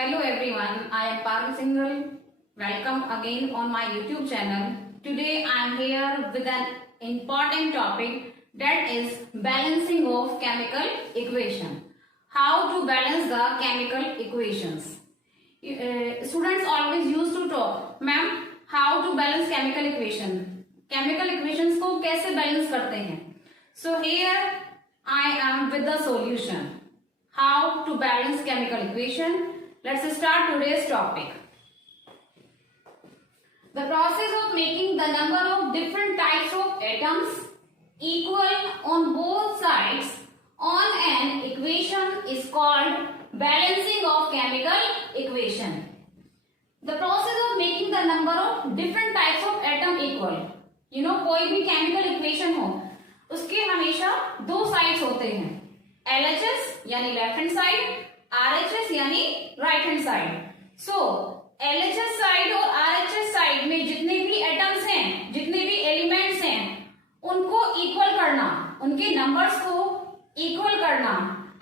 Hello everyone, I am Parul Singhal. Welcome again on my YouTube channel. Today I am here with an important topic, that is balancing of chemical equation. How to balance the chemical equations. Students always used to talk, ma'am, how to balance chemical equation. Chemical equations को कैसे balance करते हैं? So here I am with the solution. How to balance chemical equation. Let's start today's topic. The process of making the number of different types of atoms equal on both sides on an equation is called balancing of chemical equation. The process of making the number of different types of atom equal. कोई भी chemical equation हो, उसके हमेशा दो sides होते हैं. LHS यानी left hand side, RHS यानी राइट हैंड साइड. सो LHS साइड और RHS साइड में जितने भी एटम्स हैं, जितने भी एलिमेंट्स हैं, उनको इक्वल करना, उनके नंबर्स को इक्वल करना.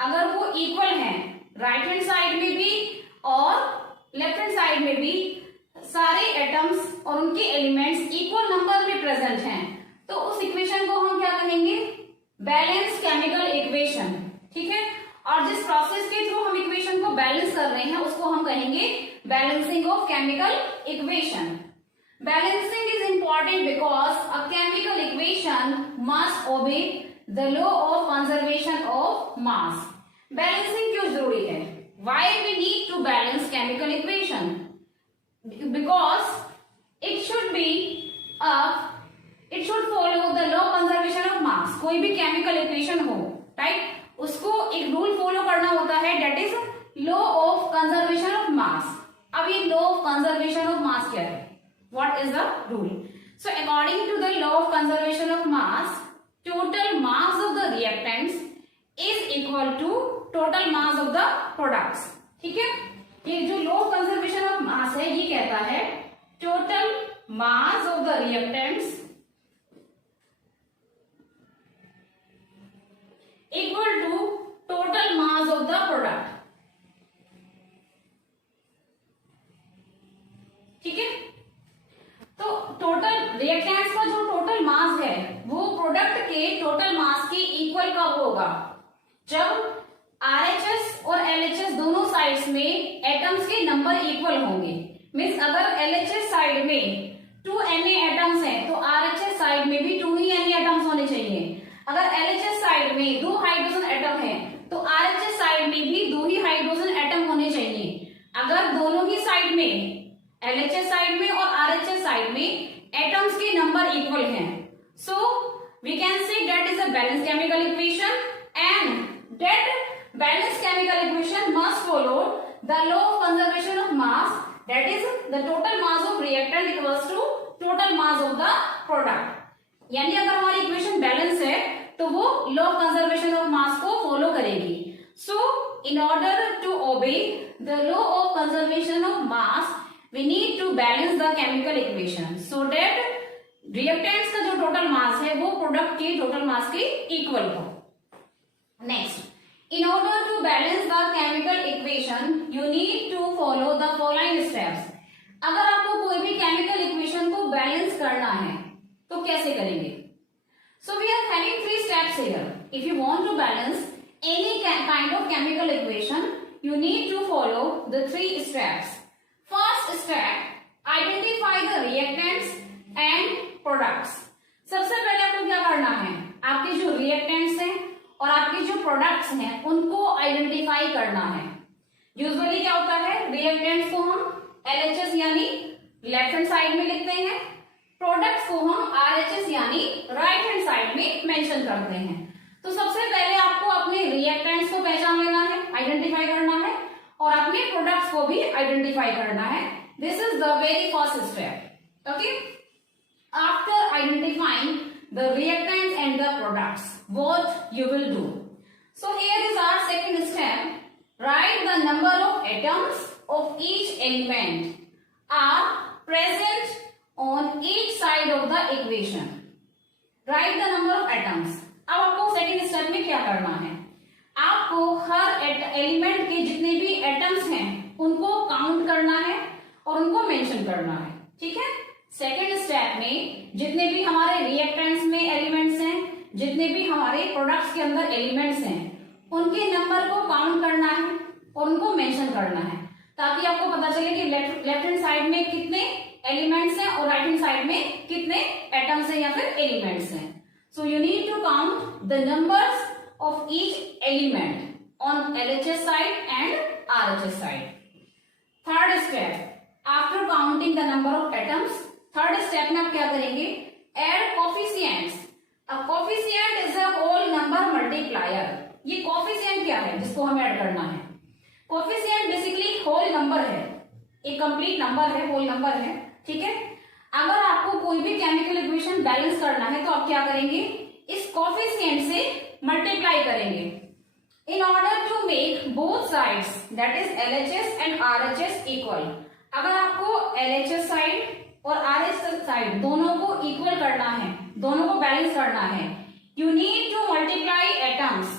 अगर वो इक्वल हैं राइट हैंड साइड में भी और लेफ्ट हैंड साइड में भी, सारे एटम्स और उनके एलिमेंट्स इक्वल नंबर में प्रेजेंट हैं, तो उस इक्वेशन को हम क्या कहेंगे? Balance chemical equation. ठीक है. और जिस प्रोसेस के थ्रू हम इक्वेशन को बैलेंस कर रहे हैं उसको हम कहेंगे balancing of chemical equation. Balancing is important because a chemical equation must obey the law of conservation of mass. Balancing क्यों जरूरी है? Why we need to balance chemical equation? Because it should follow the law conservation of mass. कोई भी chemical equation हो, right, उसको एक rule follow करना होता है, that is law of conservation of mass. अब ये law of conservation of mass क्या है? What is the rule? So according to the law of conservation of mass, total mass of the reactants is equal to total mass of the products. ठीक है. ये जो law of conservation of mass है, ये कहता है total mass of the reactants equal to total mass of the product. ठीक है. तो टोटल रिएक्टेंट्स का जो टोटल मास है वो प्रोडक्ट के टोटल मास के इक्वल कब होगा? जब RHS और LHS दोनों साइड्स में एटम्स के नंबर इक्वल होंगे. मीन्स अगर LHS साइड में 2 Na एटम्स हैं तो RHS साइड में भी 2 ही Na एटम्स होने चाहिए. अगर LHS साइड में 2 हाइड्रोजन एटम है तो RHS साइड में भी 2 ही हाइड्रोजन एटम होने चाहिए. अगर दोनों ही साइड में, LHS साइड में और RHS साइड में एटम्स के नंबर इक्वल हैं, so we can say that is a balance chemical equation and that balance chemical equation must follow the law of conservation of mass, that is the total mass of reactant equals to total mass of the product. यानी अगर हमारी equation balance है तो वो law of conservation of mass को follow करेगी. So in order to obey the law of conservation of mass we need to balance the chemical equation so that reactants का जो टोटल मास है वो product के टोटल मास के equal हो. Next, in order to balance the chemical equation you need to follow the following steps. अगर आपको कोई भी केमिकल इक्वेशन को बैलेंस करना है तो कैसे करेंगे? So we are having 3 steps here. If you want to balance any kind of chemical equation, you need to follow the 3 steps. First step, identify the reactants and products. सबसे पहले आपको क्या करना है? आपके जो reactants हैं और आपके जो products हैं उनको आइडेंटिफाई करना है. यूजुअली क्या होता है? reactants को हम LHS यानी लेफ्ट हैंड साइड में लिखते हैं, प्रोडक्ट्स को हम RHS यानी राइट हैंड साइड में मेंशन करते हैं. तो सबसे पहले आपको अपने रिएक्टेंट्स को पहचान लेना है, आइडेंटिफाई करना है, और अपने प्रोडक्ट्स को भी आइडेंटिफाई करना है. This is the very first step. Okay. After identifying the reactants and the products, what you will do? So here is our second step. Write the number of atoms of each element are present on each side of the equation. Write the number of atoms. अब आपको second step में क्या करना है? आपको हर element के जितने भी एटम्स हैं उनको काउंट करना है और उनको मेंशन करना है, ठीक है। सेकेंड स्टेप में जितने भी हमारे रिएक्टेंट्स में एलिमेंट्स हैं, जितने भी हमारे प्रोडक्ट्स के अंदर एलिमेंट्स हैं, उनके नंबर को काउंट करना है और उनको मेंशन करना है, ताकि आपको पता चले कि लेफ्ट हैंड साइड में कितने एलिमेंट्स हैं और राइट हैंड साइड में कितने एटम्स हैं या फिर एलिमेंट्स हैं। So you need to count the numbers of each element on LHS side and RHS side. Third step, after counting the number of atoms, third step में आप क्या करेंगे? Add coefficients. A coefficient is a whole number multiplier. ये coefficient क्या है जिसको हमें add करना है? Coefficient basically whole number है, एक complete number है, whole number है, ठीक है। अगर आपको कोई भी केमिकल इक्वेशन बैलेंस करना है तो आप क्या करेंगे? इस coefficient से मल्टीप्लाई करेंगे in order to make both sides, that is LHS and RHS equal. अगर आपको LHS साइड और RHS साइड दोनों को इक्वल करना है, दोनों को बैलेंस करना है, you need to multiply atoms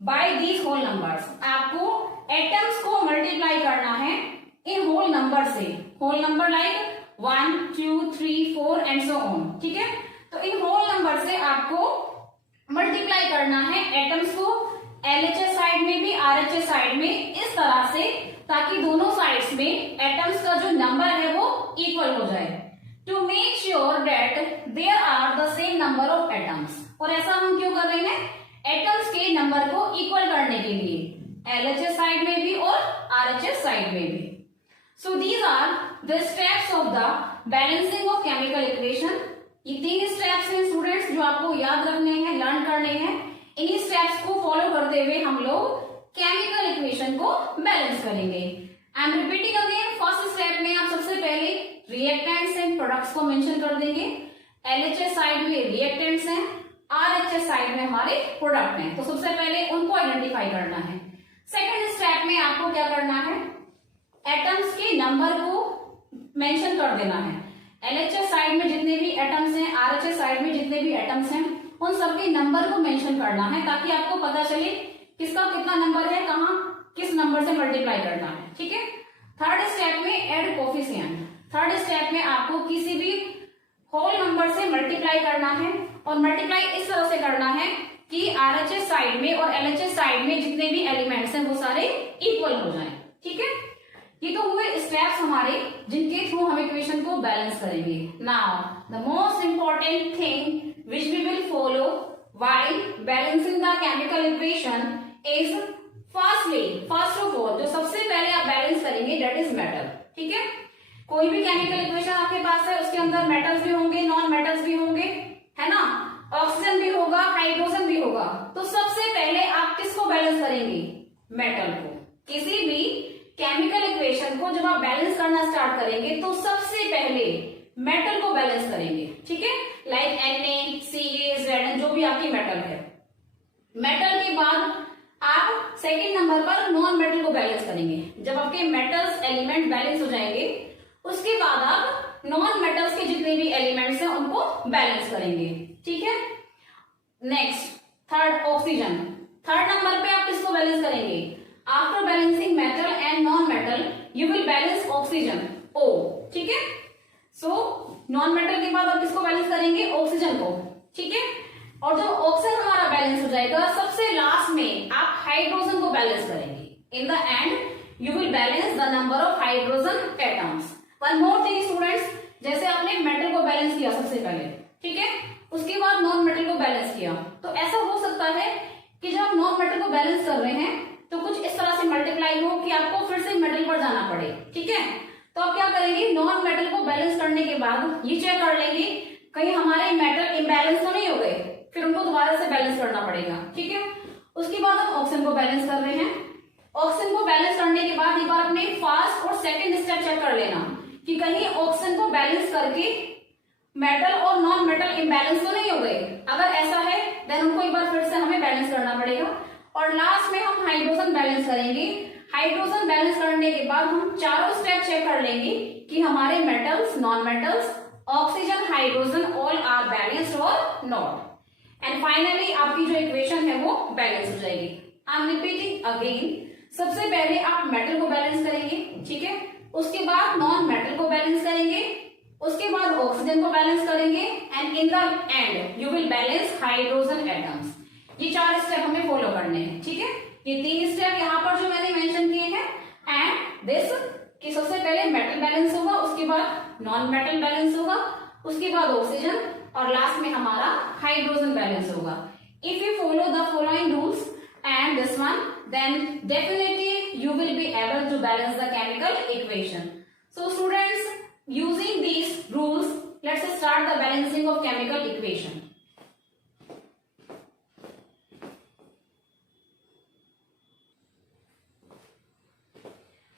by these whole numbers. आपको atoms को मल्टीप्लाई करना है इन होल नंबर से, whole number like 1 2 3 4 and so on, ठीक है। तो इन होल नंबर से आपको मल्टीप्लाई करना है एटम्स को LHS साइड में भी RHS साइड में, इस तरह से ताकि दोनों साइड्स में एटम्स का जो नंबर है वो इक्वल हो जाए, to make sure that there are the same number of atoms. और ऐसा हम क्यों कर रहे हैं? एटम्स के नंबर को इक्वल करने के लिए, LHS साइड में भी और RHS साइड में भी। So these are the steps of the balancing of chemical equation. ये 3 स्टेप्स हैं स्टूडेंट्स जो आपको याद रखने हैं, लर्न करने हैं। इन्हीं स्टेप्स को फॉलो करते हुए हम लोग केमिकल इक्वेशन को बैलेंस करेंगे। I am repeating again, first step में आप सबसे पहले रिएक्टेंट्स एंड प्रोडक्ट्स को मेंशन कर देंगे। LHS साइड में रिएक्टेंट्स हैं, RHS साइड में हमारे प्रोडक्ट हैं, तो सबसे पहले उनको आइडेंटिफाई करना है। सेकेंड स्टेप में आपको क्या करना है? एटम्स के नंबर को मेंशन कर देना है। LHS साइड में जितने भी एटम्स हैं, RHS साइड में जितने भी एटम्स हैं, उन सबके नंबर को मेंशन करना है, ताकि आपको पता चले किसका कितना नंबर है, कहाँ किस नंबर से मल्टीप्लाई करना है, ठीक है। थर्ड स्टेप में ऐड कोफिशिएंट। थर्ड स्टेप में आपको किसी भी होल नंबर से मल्टीप्लाई करना है, और मल्टीप्लाई इस तरह से करना है कि RHS साइड में और LHS साइड में जितने भी एलिमेंट्स हैं वो सारे इक्वल हो जाएं, ठीक है। ये तो हुए स्टेप्स हमारे जिनके थ्रू हम इक्वेशन को बैलेंस करेंगे। Now the most important thing which we will follow while balancing the chemical equation is first of all जो सबसे पहले आप बैलेंस करेंगे that is metal, ठीक है। कोई भी केमिकल इक्वेशन आपके पास है उसके अंदर मेटल्स भी होंगे, नॉन मेटल्स भी होंगे, है ना, ऑक्सीजन भी होगा, हाइड्रोजन भी होगा। तो सबसे पहले आप किसको बैलेंस करेंगे? मेटल को। किसी भी केमिकल इक्वेशन को जब आप बैलेंस करना स्टार्ट करेंगे तो सबसे पहले मेटल को बैलेंस करेंगे, ठीक है, लाइक Na, Ca, Zn जो भी आपकी मेटल है। मेटल के बाद आप सेकंड नंबर पर नॉन मेटल को बैलेंस करेंगे। जब आपके मेटल्स एलिमेंट बैलेंस हो जाएंगे उसके बाद आप नॉन मेटल्स के जितने भी एलिमेंट्स हैं उनको बैलेंस करेंगे, ठीक है। Next third oxygen. Third number पे आप किसको बैलेंस करेंगे? After balancing metal and non metal you will balance oxygen, O, ठीक है। सो नॉन मेटल के बाद आप किसको बैलेंस करेंगे? ऑक्सीजन को, ठीक है। और जब ऑक्सीजन हमारा बैलेंस हो जाएगा सबसे लास्ट में आप हाइड्रोजन को बैलेंस करेंगे। In the end you will balance the number of hydrogen atoms. One more thing students, जैसे आपने मेटल को बैलेंस किया सबसे पहले, ठीक है, उसके बाद नॉन मेटल को बैलेंस किया, तो ऐसा हो सकता है कि जब आप नॉन मेटल को बैलेंस कर रहे हैं तो कुछ इस तरह से मल्टीप्लाई हो कि आपको फिर से मेटल पर जाना पड़े, ठीक है। तो आप क्या करेंगे? नॉन मेटल को बैलेंस करने के बाद ये चेक कर लेंगे कहीं हमारे मेटल इम्बैलेंस तो नहीं हो गए, फिर उनको दोबारा से बैलेंस करना पड़ेगा, ठीक है। उसके बाद हम ऑक्सीजन को बैलेंस कर रहे हैं। ऑक्सीजन को बैलेंस करने के बाद एक बार अपने फर्स्ट और सेकंड स्टेप चेक कर लेना कि कहीं ऑक्सीजन को बैलेंस करके मेटल और नॉन मेटल इम्बैलेंस तो नहीं हो गए। अगर ऐसा है देन उनको एक बार फिर से हमें बैलेंस करना पड़ेगा। और लास्ट में हम हाइड्रोजन बैलेंस करेंगे। हाइड्रोजन बैलेंस करने के बाद हम चारों स्टेप चेक कर लेंगे कि हमारे metals, non metals, oxygen, hydrogen all are balanced और नॉट। एंड फाइनली आपकी जो इक्वेशन है वो बैलेंस हो जाएगी। आई एम रिपीटिंग अगेन, सबसे पहले आप मेटल को बैलेंस करेंगे, ठीक है, उसके बाद नॉन मेटल को बैलेंस करेंगे, उसके बाद ऑक्सीजन को बैलेंस करेंगे, and in the end you will balance hydrogen atoms. ये 4 स्टेप हमें फॉलो करने हैं, ठीक है। ये 3 स्टेप यहाँ पर जो मैंने मेंशन किए हैं, एंड दिस कि सबसे पहले मेटल बैलेंस होगा, उसके बाद नॉन मेटल बैलेंस होगा, उसके बाद ऑक्सीजन, और लास्ट में हमारा हाइड्रोजन बैलेंस होगा। If you follow the following rules and this one, then definitely you will be able to balance the chemical equation. So students, using these rules, let's start the balancing of chemical equation.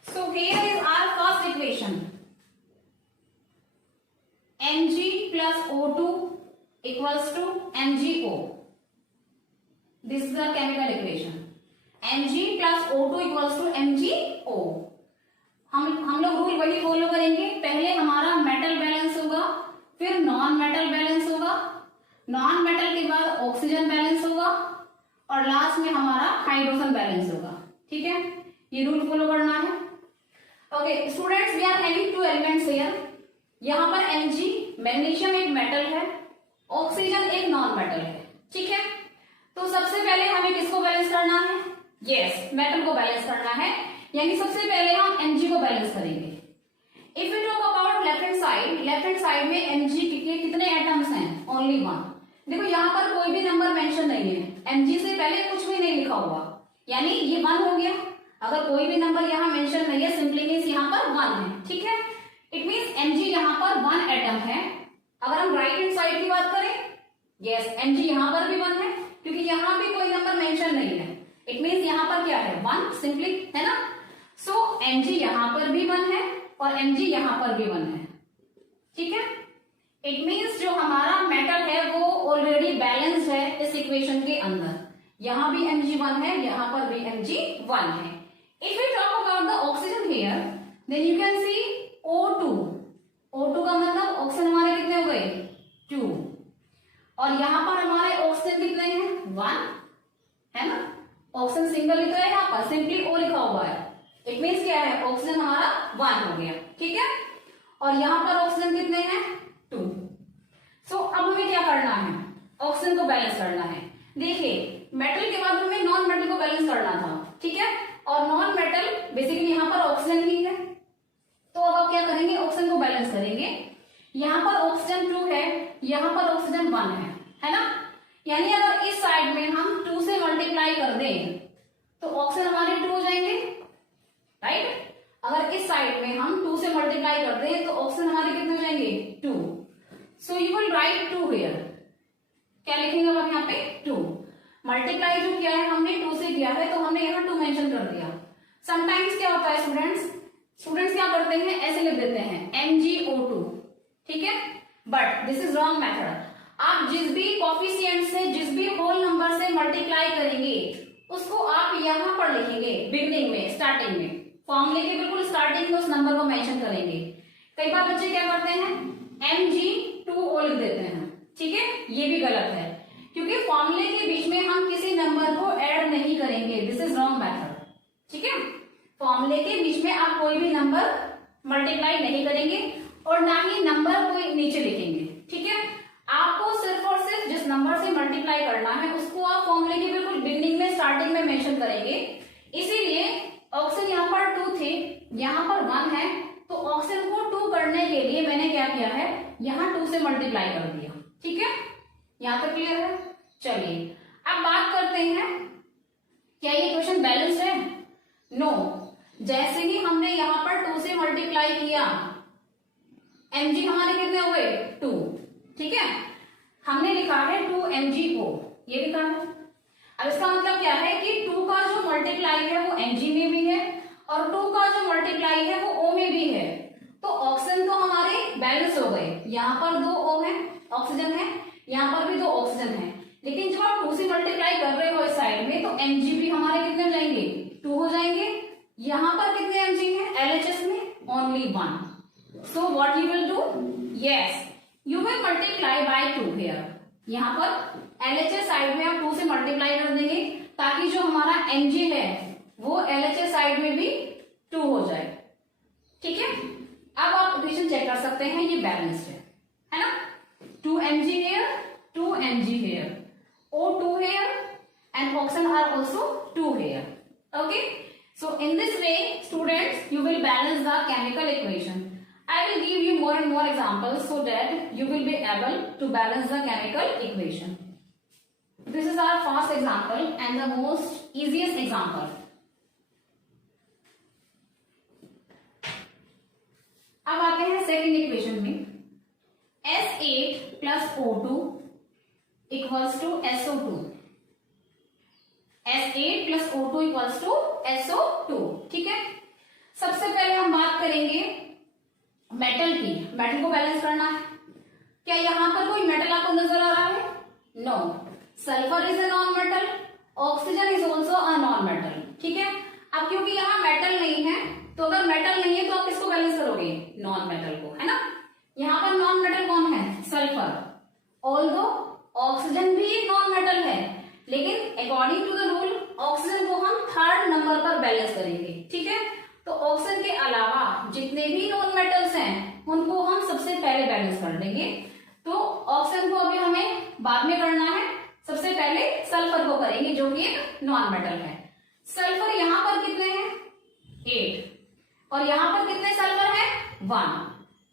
So here is our first equation. Mg plus O2 equals to MgO. This is the chemical equation. Mg plus O2 equals to MgO। हम लोग rule वही follow करेंगे, पहले हमारा metal balance होगा, फिर non metal balance होगा, non metal के बाद ऑक्सीजन बैलेंस होगा, और लास्ट में हमारा हाइड्रोजन बैलेंस होगा, ठीक है। ये रूल फॉलो करना है। Okay students, we are having 2 elements here. यहाँ पर Mg मैग्नीशियम एक मेटल है, ऑक्सीजन एक नॉन मेटल है, ठीक है। तो सबसे पहले हमें किसको बैलेंस करना है? यस, मेटल को बैलेंस करना है, यानी सबसे पहले हम Mg को बैलेंस करेंगे। If you talk about left hand side में Mg के कितने एटम्स हैं? ओनली 1। देखो यहाँ पर कोई भी नंबर मेंशन नहीं है, Mg से पहले कुछ भी नहीं लिखा हुआ, यानी ये 1 हो गया। अगर कोई भी नंबर यहाँ मेंशन नहीं है, सिंपली मीन्स यहाँ पर 1 है, ठीक है। इट मीन्स Mg यहाँ पर 1 एटम है। अगर हम राइट हैंड साइड की बात करें, यस, Mg यहाँ पर भी 1 है, क्योंकि यहाँ भी कोई नंबर मेंशन नहीं है। इट मीन्स यहाँ पर क्या है? 1 सिंपली, है ना। सो Mg यहाँ पर भी 1 है और Mg यहाँ पर भी 1 है, ठीक है। इट मीन्स जो हमारा मेटल है वो ऑलरेडी बैलेंस्ड है इस इक्वेशन के अंदर। यहाँ भी Mg 1 है, यहाँ पर भी Mg 1 है। If you talk about the oxygen here, then you can see O2। O2 का मतलब ऑक्सीजन हमारे कितने हो गए? 2। और यहाँ पर हमारे ऑक्सीजन कितने हैं? 1, है ना। ऑक्सीजन सिंगल लिखा है, यहाँ पर सिंपली O लिखा हुआ है। इट मीन्स क्या है? ऑक्सीजन हमारा 1 हो गया, ठीक है। और यहाँ पर ऑक्सीजन कितने हैं? 2। सो अब हमें क्या करना है? ऑक्सीजन को बैलेंस करना है। देखिए, मेटल के बाद हमें नॉन मेटल को बैलेंस करना था, ठीक है। और नॉन मेटल बेसिकली यहाँ पर ऑक्सीजन ही है, तो अब आप क्या करेंगे? ऑक्सीजन को बैलेंस करेंगे। यहाँ पर ऑक्सीजन 2 है, यहाँ पर ऑक्सीजन 1 है ना। यानी अगर इस साइड में हम 2 से मल्टीप्लाई कर दें तो ऑक्सीजन हमारे 2 हो जाएंगे, राइट। अगर इस साइड में हम 2 से मल्टीप्लाई कर दें तो ऑक्सीजन हमारे कितने हो जाएंगे? 2। सो यू विल राइट 2 हियर। क्या लिखेंगे अब यहाँ पे? 2। मल्टीप्लाई जो किया है हमने 2 से किया है, तो हमने यहाँ 2 मेंशन कर दिया। समटाइम्स क्या होता है स्टूडेंट्स क्या करते हैं? ऐसे लिख देते हैं MgO2, ठीक है। But this is wrong method. आप जिस भी कोफिशिएंट से, जिस भी होल नंबर से मल्टीप्लाई करेंगे उसको आप यहाँ पर लिखेंगे, बिगनिंग में, स्टार्टिंग में। फॉर्मूले के बिल्कुल स्टार्टिंग में उस नंबर को मेंशन करेंगे। कई बार बच्चे क्या करते हैं? Mg2O लिख देते हैं, ठीक है। ये भी गलत है, क्योंकि फॉर्मूले के बीच में हम किसी नंबर को ऐड नहीं करेंगे। दिस इज रॉन्ग मेथड, ठीक है। फॉर्मूले के बीच में आप कोई भी नंबर मल्टीप्लाई नहीं करेंगे और ना ही नंबर कोई नीचे लिखेंगे, ठीक है। आपको सिर्फ और सिर्फ जिस नंबर से मल्टीप्लाई करना है उसको आप फॉर्मूले के बिल्कुल बिगनिंग में, स्टार्टिंग में मेंशन करेंगे। इसीलिए ऑक्सीजन यहाँ पर 2 थे, यहाँ पर 1 है, तो ऑक्सीजन को 2 करने के लिए मैंने क्या किया है? यहाँ 2 से मल्टीप्लाई कर दिया, ठीक है। यहाँ तक क्लियर है? चलिए अब बात करते हैं, क्या ये क्वेश्चन बैलेंस्ड है? नो। जैसे ही हमने यहाँ पर 2 से मल्टीप्लाई किया, Mg हमारे कितने हो गए? 2, ठीक है। हमने लिखा है 2 MgO, ये लिखा है। अब इसका मतलब क्या है कि 2 का जो मल्टीप्लाई है वो Mg में भी है और 2 का जो मल्टीप्लाई है वो O में भी है। तो ऑक्सीजन तो हमारे बैलेंस हो गए। यहाँ पर 2 O है, ऑक्सीजन है, यहाँ पर भी 2 ऑक्सीजन है। लेकिन जब आप 2 से मल्टीप्लाई कर रहे हो इस साइड में, तो Mg भी हमारे कितने हो जाएंगे? 2 हो जाएंगे। यहाँ पर कितने Mg है? LHS में only 1। So what you will do? Yes, you will multiply by 2 here. यहाँ पर LHS साइड में आप 2 से मल्टीप्लाई कर देंगे ताकि जो हमारा Mg है वो LHS साइड में भी 2 हो जाए। ठीक है, अब आप इक्वेशन चेक कर सकते हैं, ये बैलेंस्ड है ना। 2 mg here, 2 mg here, O2 here and oxygen are also 2 here. Okay, so in this way students you will balance the chemical equation. I will give you more and more examples so that you will be able to balance the chemical equation. This is our first example and the most easiest example. अब आते हैं second equation में, S8 plus O2 equals to SO2। S8 plus O2 equals to SO2। ठीक है, सबसे पहले हम बात करेंगे मेटल की। मेटल को बैलेंस करना है। क्या यहां पर कोई मेटल आपको नजर आ रहा है? No, sulphur is a non metal, oxygen is also a non metal. ठीक है, अब क्योंकि यहाँ मेटल नहीं है, तो अगर मेटल नहीं है तो आप किसको बैलेंस करोगे? नॉन मेटल को, है ना। यहाँ पर नॉन मेटल कौन है? सल्फर। ऑल्दो ऑक्सीजन भी नॉन मेटल है, लेकिन according to the rule oxygen को हम थर्ड नंबर पर बैलेंस करेंगे। ठीक है, तो ऑक्सीजन के अलावा जितने भी नॉन मेटल्स हैं उनको हम सबसे पहले बैलेंस कर देंगे। तो ऑक्सीजन को अभी हमें बाद में करना है, सबसे पहले सल्फर को करेंगे जो कि नॉन मेटल है। सल्फर यहाँ पर कितने हैं? 8, और यहां पर कितने सल्फर है? 1।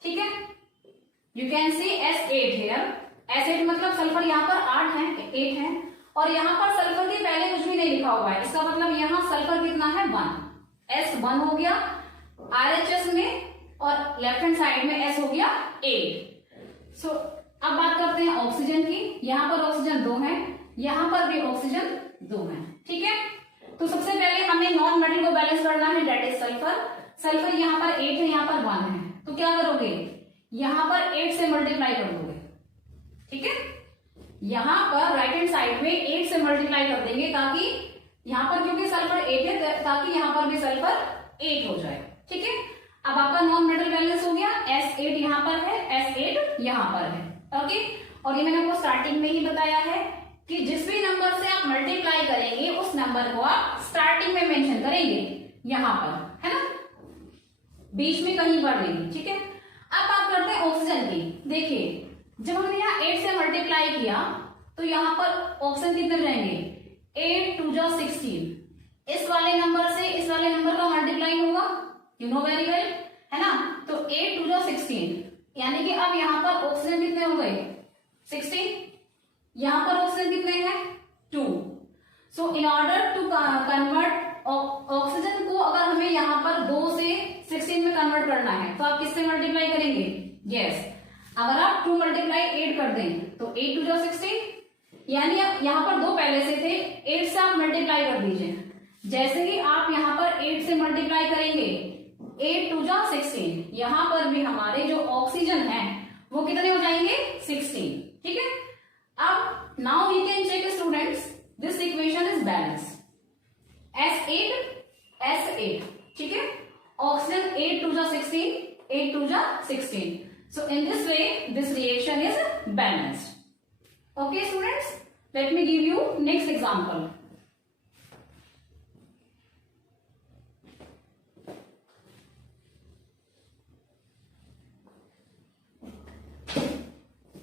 ठीक है, you can C S8 here. S8 मतलब सल्फर यहाँ पर 8 है, और यहाँ पर सल्फर के पहले कुछ भी नहीं लिखा हुआ है, इसका मतलब यहाँ सल्फर कितना है? 1। S1 हो गया RHS में, और लेफ्ट हैंड साइड में S हो गया 8। सो अब बात करते हैं ऑक्सीजन की। यहाँ पर ऑक्सीजन 2 है, यहाँ पर भी ऑक्सीजन 2 है। ठीक है, तो सबसे पहले हमें नॉन मेटल को बैलेंस करना है, डेट इज सल्फर। सल्फर यहाँ पर 8 है, यहाँ पर 1 है, तो क्या करोगे? यहाँ पर 8 से मल्टीप्लाई कर दोगे। ठीक है, यहाँ पर राइट हैंड साइड में 8 से मल्टीप्लाई कर देंगे, ताकि यहाँ पर क्योंकि सल्फर 8 है, ताकि यहाँ पर भी सल्फर 8 हो जाए। ठीक है, अब आपका नॉन मेटल बैलेंस हो गया। S8 यहाँ पर है, S8 यहाँ पर है। ओके, और ये मैंने आपको स्टार्टिंग में ही बताया है कि जिस भी नंबर से आप मल्टीप्लाई करेंगे उस नंबर को आप स्टार्टिंग में मेंशन करेंगे, यहाँ पर, है ना, बीच में कहीं पर नहीं। ठीक है, अब बात करते हैं ऑक्सीजन की। देखिए, जब हमने यहाँ 8 से मल्टीप्लाई किया तो यहाँ पर ऑक्सीजन कितने रहेंगे? 8 2 जा 16। इस वाले नंबर से इस वाले नंबर का मल्टीप्लाई होगा, यू नो वेरी वेल, है ना। तो 8 2 जा 16, यानी कि अब यहाँ पर ऑक्सीजन कितने हो गए? 16। यहाँ पर ऑक्सीजन कितने हैं? 2। So in order to convert oxygen को, अगर हमें यहाँ पर 2 से 16 में कन्वर्ट करना है, तो आप किससे मल्टीप्लाई करेंगे? यस, अगर आप 2 मल्टीप्लाई 8 कर दें तो 8 2 जा 16, यानी आप यहाँ पर 2 पहले से थे, 8 से आप मल्टीप्लाई कर दीजिए। जैसे ही आप यहाँ पर 8 से मल्टीप्लाई करेंगे, 8 2 जा 16, यहाँ पर भी हमारे जो ऑक्सीजन है वो कितने हो जाएंगे? 16। ठीक है, अब now you can check students, this equation is balance. S8 ठीक है, ऑक्सीजन 8 2 जा 16, 8 2 जा 16। So in this way this reaction is balanced. Okay students, let me give you next example.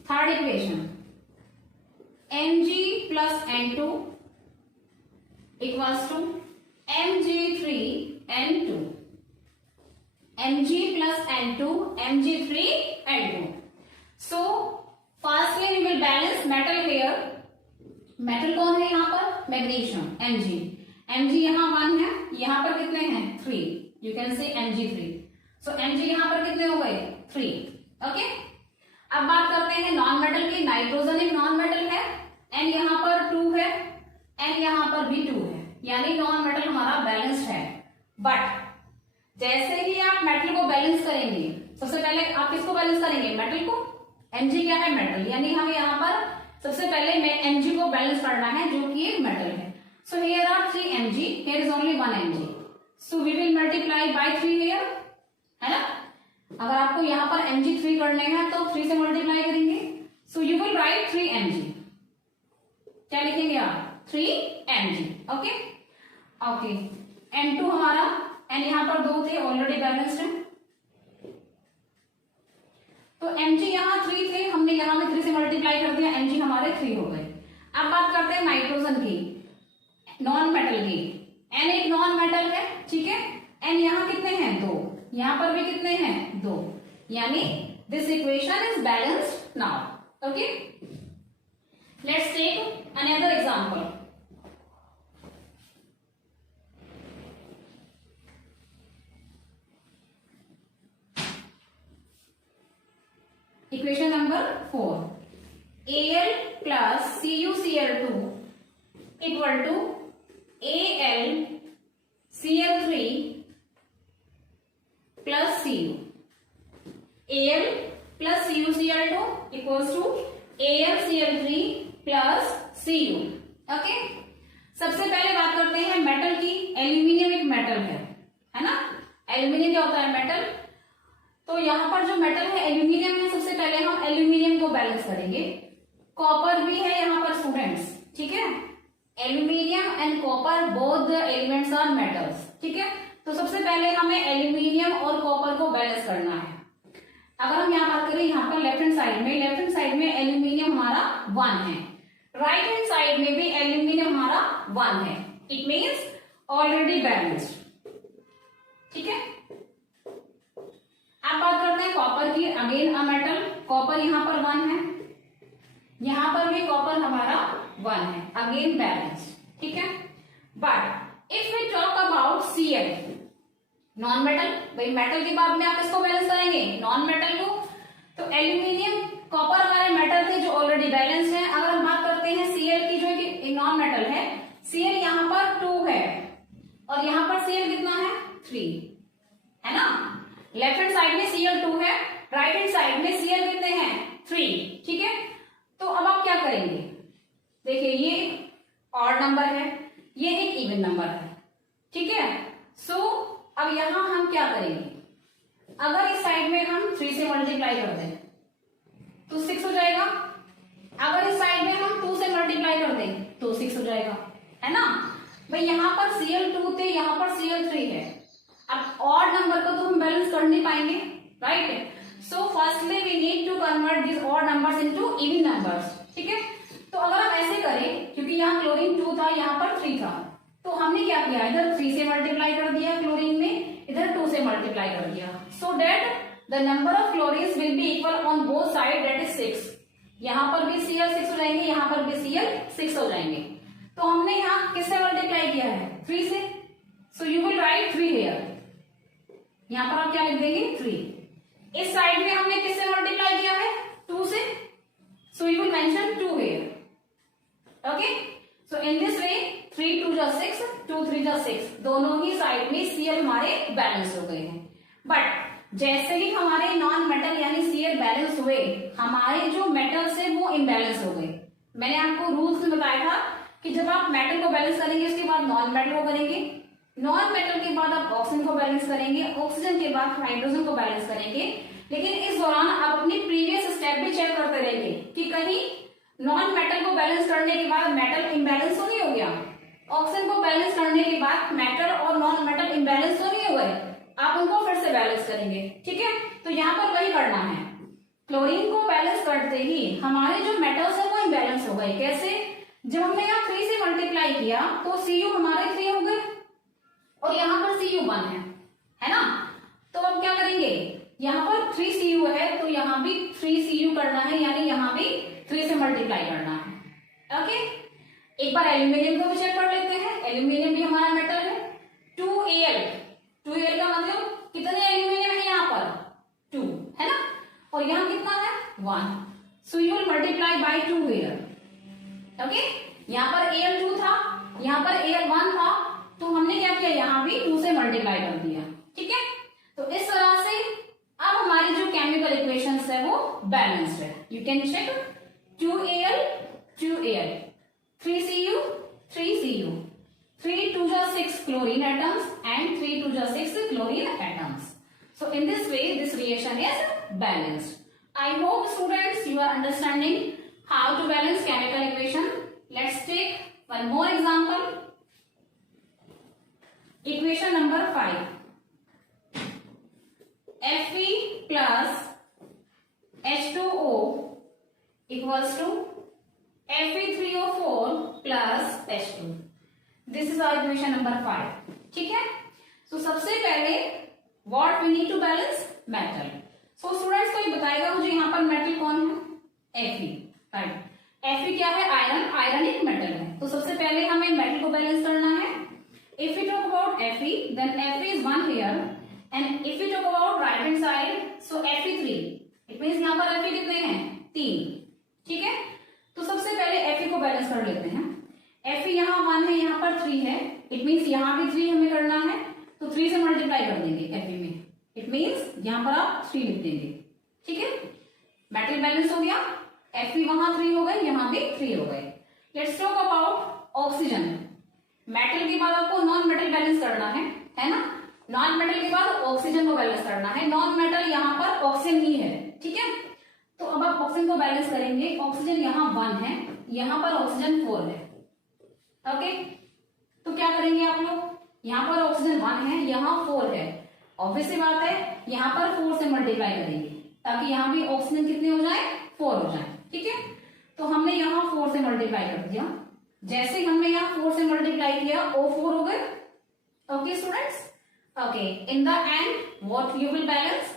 Third equation, Mg plus N2 equals to Mg3N2. Mg plus N2, Mg3N2. So firstly we will balance metal here. Metal कौन है यहाँ पर? Magnesium, Mg। Mg यहाँ 1 है, यहाँ पर कितने हैं? 3। You can say Mg3। So Mg यहाँ पर कितने हो गए? 3। ओके, अब बात करते हैं नॉन मेटल की। नाइट्रोजन एक नॉन मेटल है, N यहाँ पर 2 है, N यहाँ पर भी 2 है, यानी नॉन मेटल हमारा बैलेंस्ड है। बट जैसे ही आप मेटल को बैलेंस करेंगे, सबसे पहले आप किसको बैलेंस करेंगे? मेटल को। Mg क्या है? मेटल, यानी हमें यहाँ पर सबसे पहले Mg को बैलेंस करना है, जो कि एक मेटल है। So here are 3 Mg, here is only 1 Mg, so we will multiply by 3 here, है ना। अगर आपको यहाँ पर Mg3 करने हैं तो 3 से मल्टीप्लाई करेंगे, सो यू विल राइट 3 Mg। क्या लिखेंगे आप? 3 Mg। ओके ओके, N2 हमारा, N यहाँ पर 2 थे, ऑलरेडी बैलेंस्ड है, तो Mg यहाँ 3 थे, हमने यहाँ में 3 से मल्टीप्लाई कर दिया, Mg हमारे 3 हो गए। अब बात करते हैं नाइट्रोजन की, नॉन मेटल की। N एक नॉन मेटल है, ठीक है, N यहाँ कितने हैं 2, यहाँ पर भी कितने हैं 2, यानी this equation is balanced now. Okay, let's take another example. Equation number 4, Al plus CuCl2 equal to Al Cl3 plus Cu। Al plus CuCl2 equals to Al Cl3 plus Cu। Okay, सबसे पहले बात करते हैं metal की। Aluminium एक metal है ना, aluminium क्या होता है, मेटल। तो यहाँ पर जो मेटल है एल्यूमिनियम है, सबसे पहले हम एल्यूमिनियम को बैलेंस करेंगे। कॉपर भी है यहाँ पर स्टूडेंट्स, ठीक है, aluminium and copper both the elements are metals, ठीक है। तो सबसे पहले हमें एल्यूमिनियम और कॉपर को बैलेंस करना है। अगर हम यहाँ बात करें, यहाँ पर लेफ्ट हैंड साइड में एल्यूमिनियम हमारा 1 है, राइट हैंड साइड में भी एल्यूमिनियम हमारा 1 है, इट मीन्स ऑलरेडी बैलेंस्ड, ठीक है। अब बात करते हैं कॉपर की, अगेन अ मेटल, कॉपर यहाँ पर 1 है, यहाँ पर भी कॉपर हमारा 1 है, अगेन बैलेंस, ठीक है। But if we talk about Cl, non metal, भाई मेटल के बाद में आप इसको बैलेंस करेंगे नॉन मेटल को, तो एल्यूमिनियम कॉपर हमारे मेटल थे जो ऑलरेडी बैलेंस है। अगर हम बात करते हैं Cl की, जो कि नॉन मेटल है, Cl यहाँ पर 2 है और यहाँ पर Cl कितना है 3, है ना। लेफ्ट हैंड साइड में Cl2 है, राइट हैंड साइड में Cl कितने हैं 3, ठीक है। तो अब आप क्या करेंगे, देखिए ये ऑड नंबर है, ये एक इवन नंबर है, ठीक है। सो अब यहां हम क्या करेंगे, अगर इस साइड में हम 3 से मल्टीप्लाई कर दें तो 6 हो जाएगा, अगर इस साइड में हम 2 से मल्टीप्लाई कर दें तो 6 हो जाएगा, है ना। भाई यहाँ पर Cl2 थे, यहाँ पर Cl3 है, अब ऑड नंबर को तो हम बैलेंस कर नहीं पाएंगे, right. So firstly we need to convert this odd numbers into even numbers, ठीक है। तो अगर हम ऐसे करें, क्योंकि यहाँ क्लोरीन 2 था, यहाँ पर 3 था, तो हमने क्या किया, इधर 3 से मल्टीप्लाई कर दिया क्लोरीन में, इधर 2 से मल्टीप्लाई कर दिया, so that the number of chlorines will be equal on both side, that is 6। यहाँ पर भी Cl 6 हो जाएंगे, यहाँ पर भी Cl 6 हो जाएंगे। तो हमने यहाँ किससे मल्टीप्लाई किया है 3 से, सो यू विल राइट 3 हियर, यहाँ पर आप क्या लिख देंगे 3। इस साइड में हमने किससे मल्टीप्लाई किया है 2 से, सो you will mention 2 here, okay. So in this वे 3 2 जा 6, 2 3 जा 6, दोनों ही साइड में Cl हमारे बैलेंस हो गए हैं। बट जैसे ही हमारे नॉन मेटल यानी Cl बैलेंस हुए, हमारे जो मेटल्स है वो इम्बैलेंस हो गए। मैंने आपको रूल्स में बताया था कि जब आप मेटल को बैलेंस करेंगे, उसके बाद नॉन मेटल को करेंगे, नॉन मेटल के बाद आप ऑक्सीजन को बैलेंस करेंगे, ऑक्सीजन के बाद हाइड्रोजन को बैलेंस करेंगे। लेकिन इस दौरान आप अपनी प्रीवियस स्टेप भी चेक करते रहेंगे कि कहीं नॉन मेटल को बैलेंस करने के बाद मेटल इम्बैलेंस तो नहीं हो गया, ऑक्सीजन को बैलेंस करने के बाद मेटल और नॉन मेटल इम्बैलेंस तो नहीं हो गए, आप उनको फिर से बैलेंस करेंगे, ठीक है। तो यहाँ पर वही करना है, क्लोरीन को बैलेंस करते ही हमारे जो मेटल्स है वो इम्बैलेंस हो गए। कैसे, जब हमने यहाँ 3 से मल्टीप्लाई किया तो Cu हमारे 3 हो गए और यहाँ पर Cu 1 है ना। तो अब क्या करेंगे, यहाँ पर 3 Cu है तो यहाँ भी 3 Cu करना है, यानी यहाँ भी 3 से मल्टीप्लाई करना है, ओके। एक बार एल्यूमिनियम को भी चेक कर लेते हैं, एल्यूमिनियम भी हमारा मेटल है, 2Al का मतलब कितने एल्यूमिनियम है यहाँ पर 2, है ना, और यहाँ कितना है 1, सो you will multiply bye 2 here, okay. यहाँ पर Al2 था, यहाँ पर Al1 था, तो हमने क्या किया, यहाँ भी 2 से मल्टीप्लाई कर दिया, ठीक है। तो इस तरह से अब हमारी जो केमिकल इक्वेशंस है वो बैलेंस्ड है। You can check 2Al 2Al, 3Cu 3Cu, 3 2 जा 6 chlorine atoms and 3 2 जा 6 chlorine atoms. So in this way this reaction is balanced. I hope students you are understanding how to balance chemical equation. Let's take one more example. Equation number 5, Fe plus H2O equals to Fe3O4 plus H2। This is our equation number 5। ठीक है, so सबसे पहले what we need to balance, metal. So students कोई बताएगा मुझे यहाँ पर metal कौन है, Fe, राइट। Fe क्या है, आयरन, आयरन एक मेटल है। तो सबसे पहले हमें मेटल को बैलेंस करना है। If you talk about Fe, then Fe is 1 here, and if you talk about right hand side, so Fe3, it means यहाँ पर Fe कितने हैं, 3। ठीक है, तो सबसे पहले Fe को बैलेंस कर लेते हैं। Fe यहाँ 1 है, यहाँ पर 3 है, इट मीन्स यहाँ भी 3 हमें करना है, तो 3 से मल्टीप्लाई कर देंगे Fe में, इट मीन्स यहाँ पर आप 3 लिख देंगे। ठीक है, मेटल बैलेंस हो गया, Fe वहां 3 हो गए, यहाँ भी 3 हो गए। Let's talk about oxygen. Metal के बाद आपको नॉन मेटल बैलेंस करना है ना। नॉन मेटल के बाद ऑक्सीजन को बैलेंस करना है। नॉन मेटल यहाँ पर ऑक्सीजन ही है। ठीक है, तो अब आप ऑक्सीजन को बैलेंस करेंगे। ऑक्सीजन यहाँ 1 है, यहाँ पर ऑक्सीजन 4 है। ओके, तो क्या करेंगे आप लोग, यहाँ पर ऑक्सीजन 1 है, यहाँ 4 है, ऑब्वियस सी बात है यहाँ पर 4 से मल्टीप्लाई करेंगे ताकि यहाँ भी ऑक्सीजन कितने हो जाए, 4 हो जाए। ठीक है, तो हमने यहाँ 4 से मल्टीप्लाई कर दिया। जैसे हमने यहाँ 4 से मल्टीप्लाई किया, O4 हो गए। Okay students, okay, in the end what you will balance,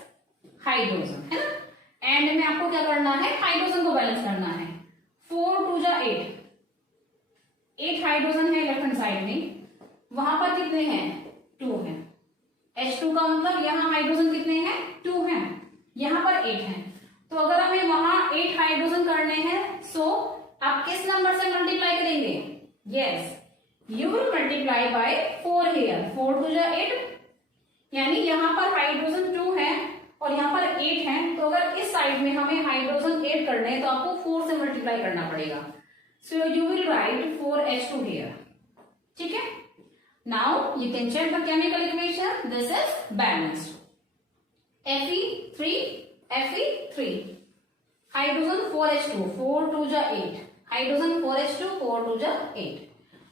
hydrogen, है ना। एंड में आपको क्या करना है, हाइड्रोजन को बैलेंस करना है। 4 2 जा 8, 8 हाइड्रोजन है लेफ्ट हैंड साइड में, वहां पर कितने हैं, 2 हैं। H2 का मतलब यहाँ हाइड्रोजन कितने हैं, 2 हैं, यहाँ पर 8 हैं। तो अगर हमें वहां 8 हाइड्रोजन करने हैं, सो आप किस नंबर से मल्टीप्लाई करेंगे, yes, you will multiply bye 4 here. 4 2 जा 8, यानी यहाँ पर हाइड्रोजन 2 है और यहाँ पर 8 है। तो अगर इस साइड में हमें हाइड्रोजन 8 करने हैं तो आपको 4 से मल्टीप्लाई करना पड़ेगा। So you will write 4H2 here. ठीक है, now you can check the chemical equation, this is balanced. Fe3 hydrogen 4H2, 4 2 जा 8, हाइड्रोजन 4H2, 4 2 जा 8।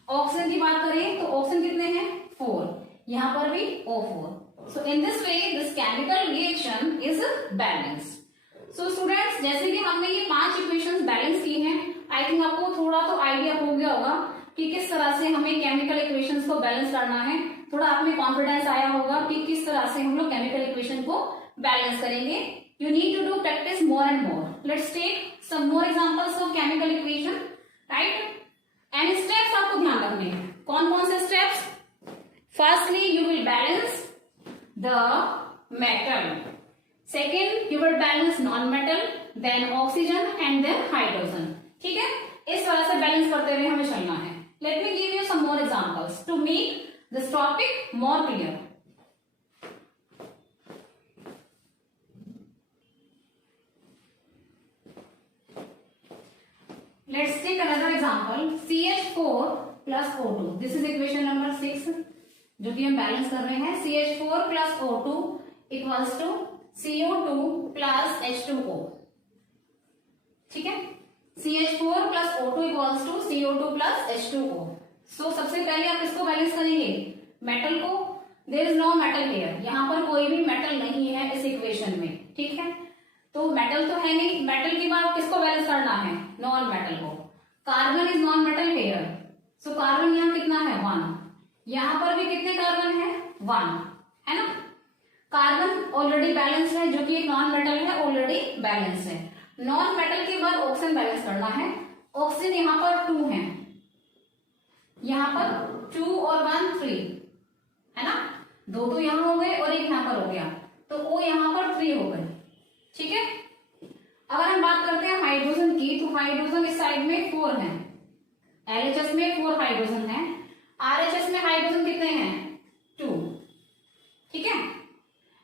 ऑक्सीजन की बात करें तो ऑक्सीजन कितने हैं, 4, यहाँ पर भी O4। So in this way this chemical reaction is balanced. So students, जैसे कि हमने ये 5 इक्वेशंस बैलेंस की हैं, आई थिंक आपको थोड़ा तो आइडिया हो गया होगा कि किस तरह से हमें केमिकल इक्वेशंस को बैलेंस करना है। थोड़ा आप में कॉन्फिडेंस आया होगा कि किस तरह से हम लोग केमिकल इक्वेशन को बैलेंस करेंगे। You need to do practice more and more. Let's take some more examples of chemical equation, right. And steps आपको ध्यान रखने हैं। कौन कौन से steps, firstly you will balance the metal, second you will balance non metal, then oxygen and then hydrogen. ठीक है, इस तरह से बैलेंस करते हुए हमें चलना है। Let me give you some more examples to make this topic more clear. Let's take another example, CH4 plus O2. This is equation number 6 जो कि हम बैलेंस कर रहे हैं। CH4 plus O2 equals to CO2 plus H2O। ठीक है, CH4 plus O2 equals to CO2 plus H2O। So सबसे पहले आप इसको बैलेंस करेंगे, मेटल को। There is no metal here, यहाँ पर कोई भी मेटल नहीं है इस इक्वेशन में। ठीक है, तो मेटल तो है नहीं, मेटल के बाद किसको बैलेंस करना है, नॉन मेटल को। Carbon is non metal here, so carbon यहाँ कितना है, 1, यहाँ पर भी कितने कार्बन है, 1, है ना। कार्बन ऑलरेडी बैलेंस है, जो कि एक नॉन मेटल है, ऑलरेडी बैलेंस है। नॉन मेटल के बाद ऑक्सीजन बैलेंस करना है। ऑक्सीजन यहाँ पर 2 है, यहाँ पर 2 और 1 3, है ना। 2 तो यहाँ हो गए और एक यहाँ पर हो गया, तो O यहाँ पर 3 हो गए। ठीक है, अगर हम बात करते हैं हाइड्रोजन की, तो हाइड्रोजन इस साइड में 4 है, LHS में 4 हाइड्रोजन है, RHS में हाइड्रोजन कितने हैं, 2। ठीक है,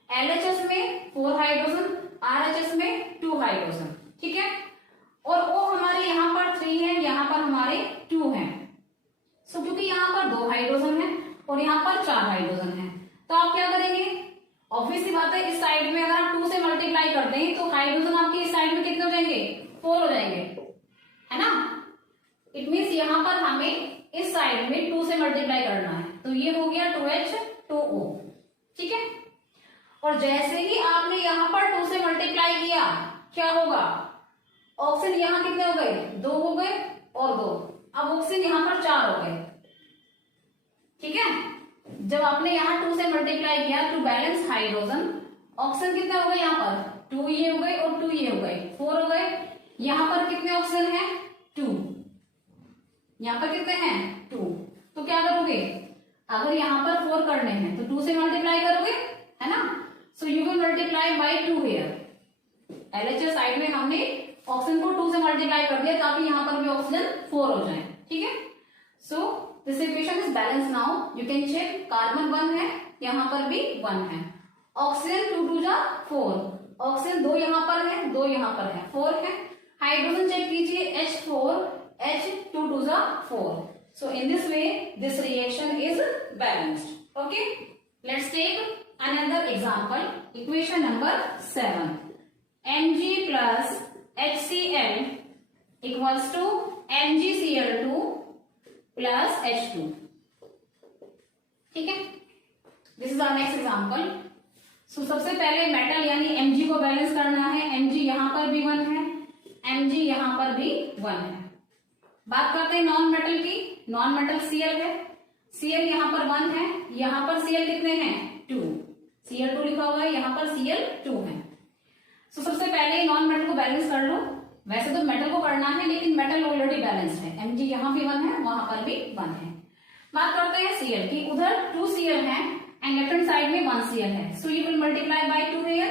LHS में 4 हाइड्रोजन, RHS में 2 हाइड्रोजन। ठीक है, और O हमारे यहाँ पर 3 है, यहाँ पर हमारे 2 है। सो क्योंकि यहाँ पर 2 हाइड्रोजन है और यहाँ पर 4 हाइड्रोजन है, तो आप क्या करेंगे, ऑब्वियस सी बात है, इस साइड में अगर आप 2 से मल्टीप्लाई करते हैं तो हाइड्रोजन आपके इस साइड में कितने हो जाएंगे, 4 हो जाएंगे, है ना। इट मीन्स यहाँ पर हमें इस साइड में 2 से मल्टीप्लाई करना है, तो ये हो गया 2H2O, ठीक है। और जैसे ही आपने यहां पर 2 से मल्टीप्लाई किया, क्या होगा, ऑक्सीजन यहां कितने हो गए, 2 हो गए और 2, अब ऑक्सीजन यहां पर 4 हो गए, ठीक है। जब आपने यहां 2 से मल्टीप्लाई किया टू बैलेंस हाइड्रोजन, ऑक्सीजन कितने हो गए, यहां पर 2 ये हो गए और 2 ये हो गए, 4 हो गए। यहां पर कितने ऑक्सीजन है, 2, यहां पर कितने हैं, 2। तो क्या करोगे, अगर यहां पर 4 करने हैं तो 2 से मल्टीप्लाई करोगे, है ना। सो you will multiply bye 2 here. LHS side में हमने ऑक्सीजन को 2 से मल्टीप्लाई कर दिया ताकि यहां पर भी ऑक्सीजन 4 हो जाए, ठीक है। So this equation is balance now, you can check, carbon 1 है, यहां पर भी 1 है, ऑक्सीजन 2 2 जा 4, ऑक्सीजन 2 यहां पर है, 2 यहां पर है, 4 है। हाइड्रोजन चेक कीजिए, H4, H 2 2 जा 4। So in this way this reaction is balanced. Okay, let's take another example. Equation number 7, Mg plus HCl equals to MgCl2 plus H2, ठीक है। This is our next example. So सबसे पहले metal यानी Mg को balance करना है। Mg यहां पर भी 1 है, Mg यहां पर भी 1 है। बात करते हैं नॉन मेटल की। नॉन मेटल Cl है, Cl यहां पर 1 है, यहां पर Cl कितने हैं, 2, Cl2 लिखा हुआ है, यहां पर Cl2 है। सो सबसे पहले नॉन मेटल को बैलेंस कर लो। वैसे तो मेटल को करना है लेकिन मेटल ऑलरेडी बैलेंस्ड है, Mg यहां भी 1 है, वहां पर भी 1 है। बात करते हैं Cl की। उधर 2 Cl है एंड लेफ्ट हैंड साइड में 1 Cl है, so you will multiply bye 2 here.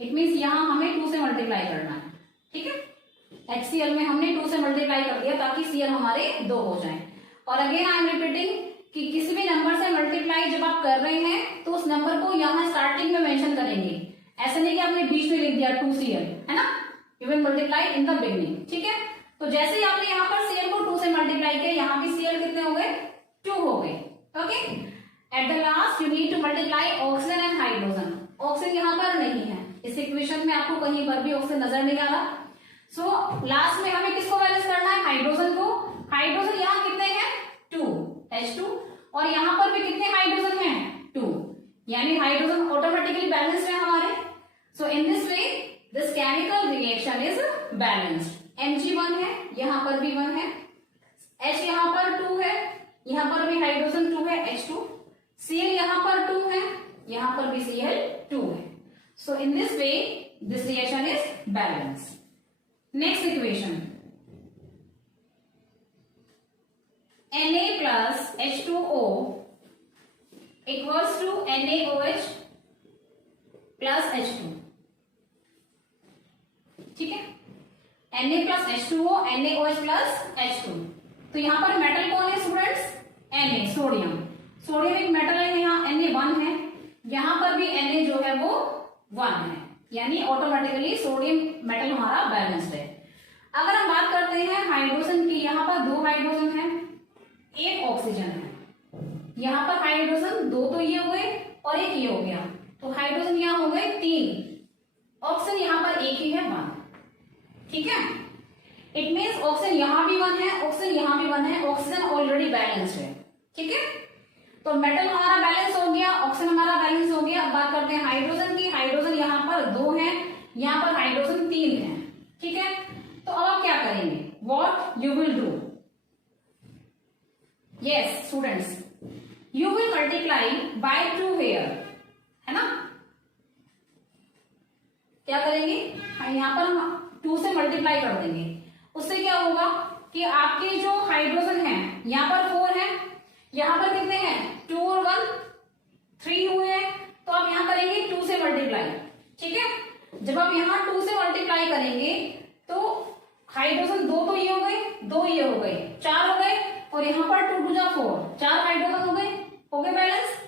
It means यहां हमें 2 से मल्टीप्लाई करना है, ठीक है। HCl में हमने 2 से मल्टीप्लाई कर दिया ताकि Cl हमारे 2 हो जाए। और अगेन आई एम रिपीटिंग कि किसी भी नंबर से मल्टीप्लाई जब आप कर रहे हैं तो उस नंबर को यहाँ स्टार्टिंग में मेंशन करेंगे, ऐसा नहीं कि आपने बीच में लिख दिया 2Cl, है ना। You will multiply in the beginning, ठीक है। तो जैसे ही आपने यहाँ पर Cl को 2 से मल्टीप्लाई किया, यहाँ भी Cl कितने हो गए, 2 हो गए, okay. At the last you need to multiply oxygen and hydrogen. Oxygen यहाँ पर नहीं है, इस इक्वेशन में आपको कहीं पर भी ऑक्सीजन नजर नहीं आ रहा। सो लास्ट में हमें किसको बैलेंस करना है, हाइड्रोजन को। हाइड्रोजन यहाँ कितने हैं, 2, H2, और यहाँ पर भी कितने हाइड्रोजन हैं, 2, यानी हाइड्रोजन ऑटोमेटिकली बैलेंस्ड है हमारे। So in this way this chemical reaction is balanced. Mg 1 है, यहाँ पर भी 1 है, H यहाँ पर 2 है, यहाँ पर भी हाइड्रोजन 2 है, H2, Cl यहाँ पर 2 है, यहाँ पर भी Cl2 है। So in this way this reaction is balanced. Next equation, Na plus H2O equals to NaOH plus H2, ठीक है। Na plus H2O, NaOH plus H2। तो यहाँ पर मेटल कौन है स्टूडेंट्स, Na, सोडियम। सोडियम एक मेटल है, यहाँ Na 1 है, यहाँ पर भी Na जो है वो 1 है, यानी ऑटोमेटिकली सोडियम मेटल हमारा बैलेंस्ड है। अगर हम बात करते हैं हाइड्रोजन की, यहाँ पर 2 हाइड्रोजन है, 1 ऑक्सीजन है, यहाँ पर हाइड्रोजन 2 तो ये हो गए और 1 ये हो गया, तो हाइड्रोजन यहाँ हो गए 3, ऑक्सीजन यहाँ पर 1 ही है, 1, ठीक है। इट मीन्स ऑक्सीजन यहाँ भी 1 है, ऑक्सीजन यहाँ भी 1 है, ऑक्सीजन ऑलरेडी बैलेंस्ड है, ठीक है। तो मेटल हमारा बैलेंस हो गया, ऑक्सीजन हमारा बैलेंस हो गया। अब बात करते हैं हाइड्रोजन की। हाइड्रोजन यहाँ पर 2 है, यहाँ पर हाइड्रोजन 3 है, ठीक है। तो अब आप क्या करेंगे, what you will do, yes students, you will multiply bye 2 here, है ना। क्या करेंगे, यहाँ पर हम 2 से मल्टीप्लाई कर देंगे। उससे क्या होगा कि आपके जो हाइड्रोजन है यहाँ पर 4 है, यहाँ पर कितने हैं, 2 और 1 3 हुए हैं, तो आप यहाँ करेंगे 2 से मल्टीप्लाई, ठीक है। जब आप यहाँ 2 से मल्टीप्लाई करेंगे तो हाइड्रोजन 2 तो ये हो गए, 2 ये हो गए, 4 हो गए, और यहाँ पर 2 2 जा 4, 4 हाइड्रोजन हो गए बैलेंस।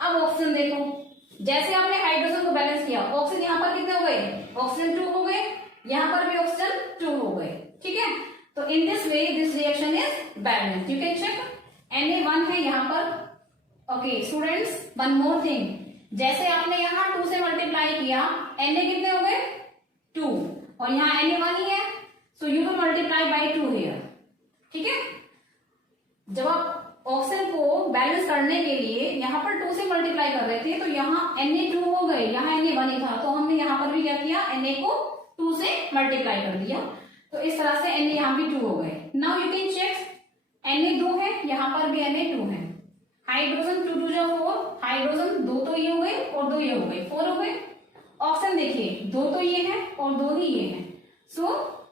अब ऑक्सीजन देखो, जैसे आपने हाइड्रोजन को बैलेंस किया, ऑक्सीजन यहाँ पर कितने हो गए, ऑक्सीजन 2 हो गए, यहाँ पर भी ऑक्सीजन 2 हो गए, ठीक है। तो in this way this reaction is balanced, you can check. Na 1 है यहाँ पर, okay students, one more thing, जैसे आपने यहाँ 2 से मल्टीप्लाई किया, Na कितने हो गए, 2, और यहाँ Na 1 ही है, so you will multiply bye 2 here, ठीक है। जब आप ऑक्सीजन को बैलेंस करने के लिए यहाँ पर 2 से मल्टीप्लाई कर रहे थे, तो यहाँ Na2 हो गए, यहाँ Na1 ही था, तो हमने यहाँ पर भी क्या किया, Na को 2 से मल्टीप्लाई कर दिया, तो इस तरह से Na यहाँ भी 2 हो गए। Now you can check, Na 2 है, यहाँ पर भी Na 2 है। हाइड्रोजन 2 2 जा 4, हाइड्रोजन 2 तो ये हो गए और 2 ये हो गए, 4 हो गए। ऑक्सीजन देखिए 2 तो ये है और 2 ही ये है, so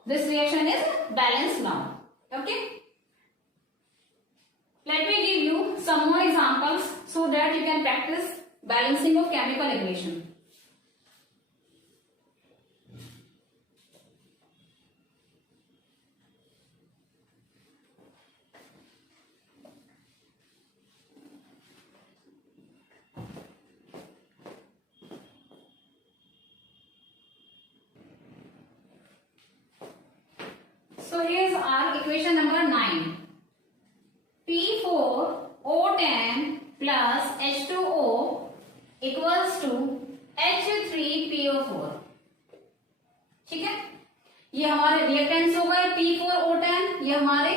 this reaction is balance now. Okay, let me give you some more examples so that you can practice balancing of chemical equation. So here's our equation number 9. P4O10 plus H2O equals to H3PO4. ठीक है, ये हमारे reactants हो गए P4O10, ये हमारे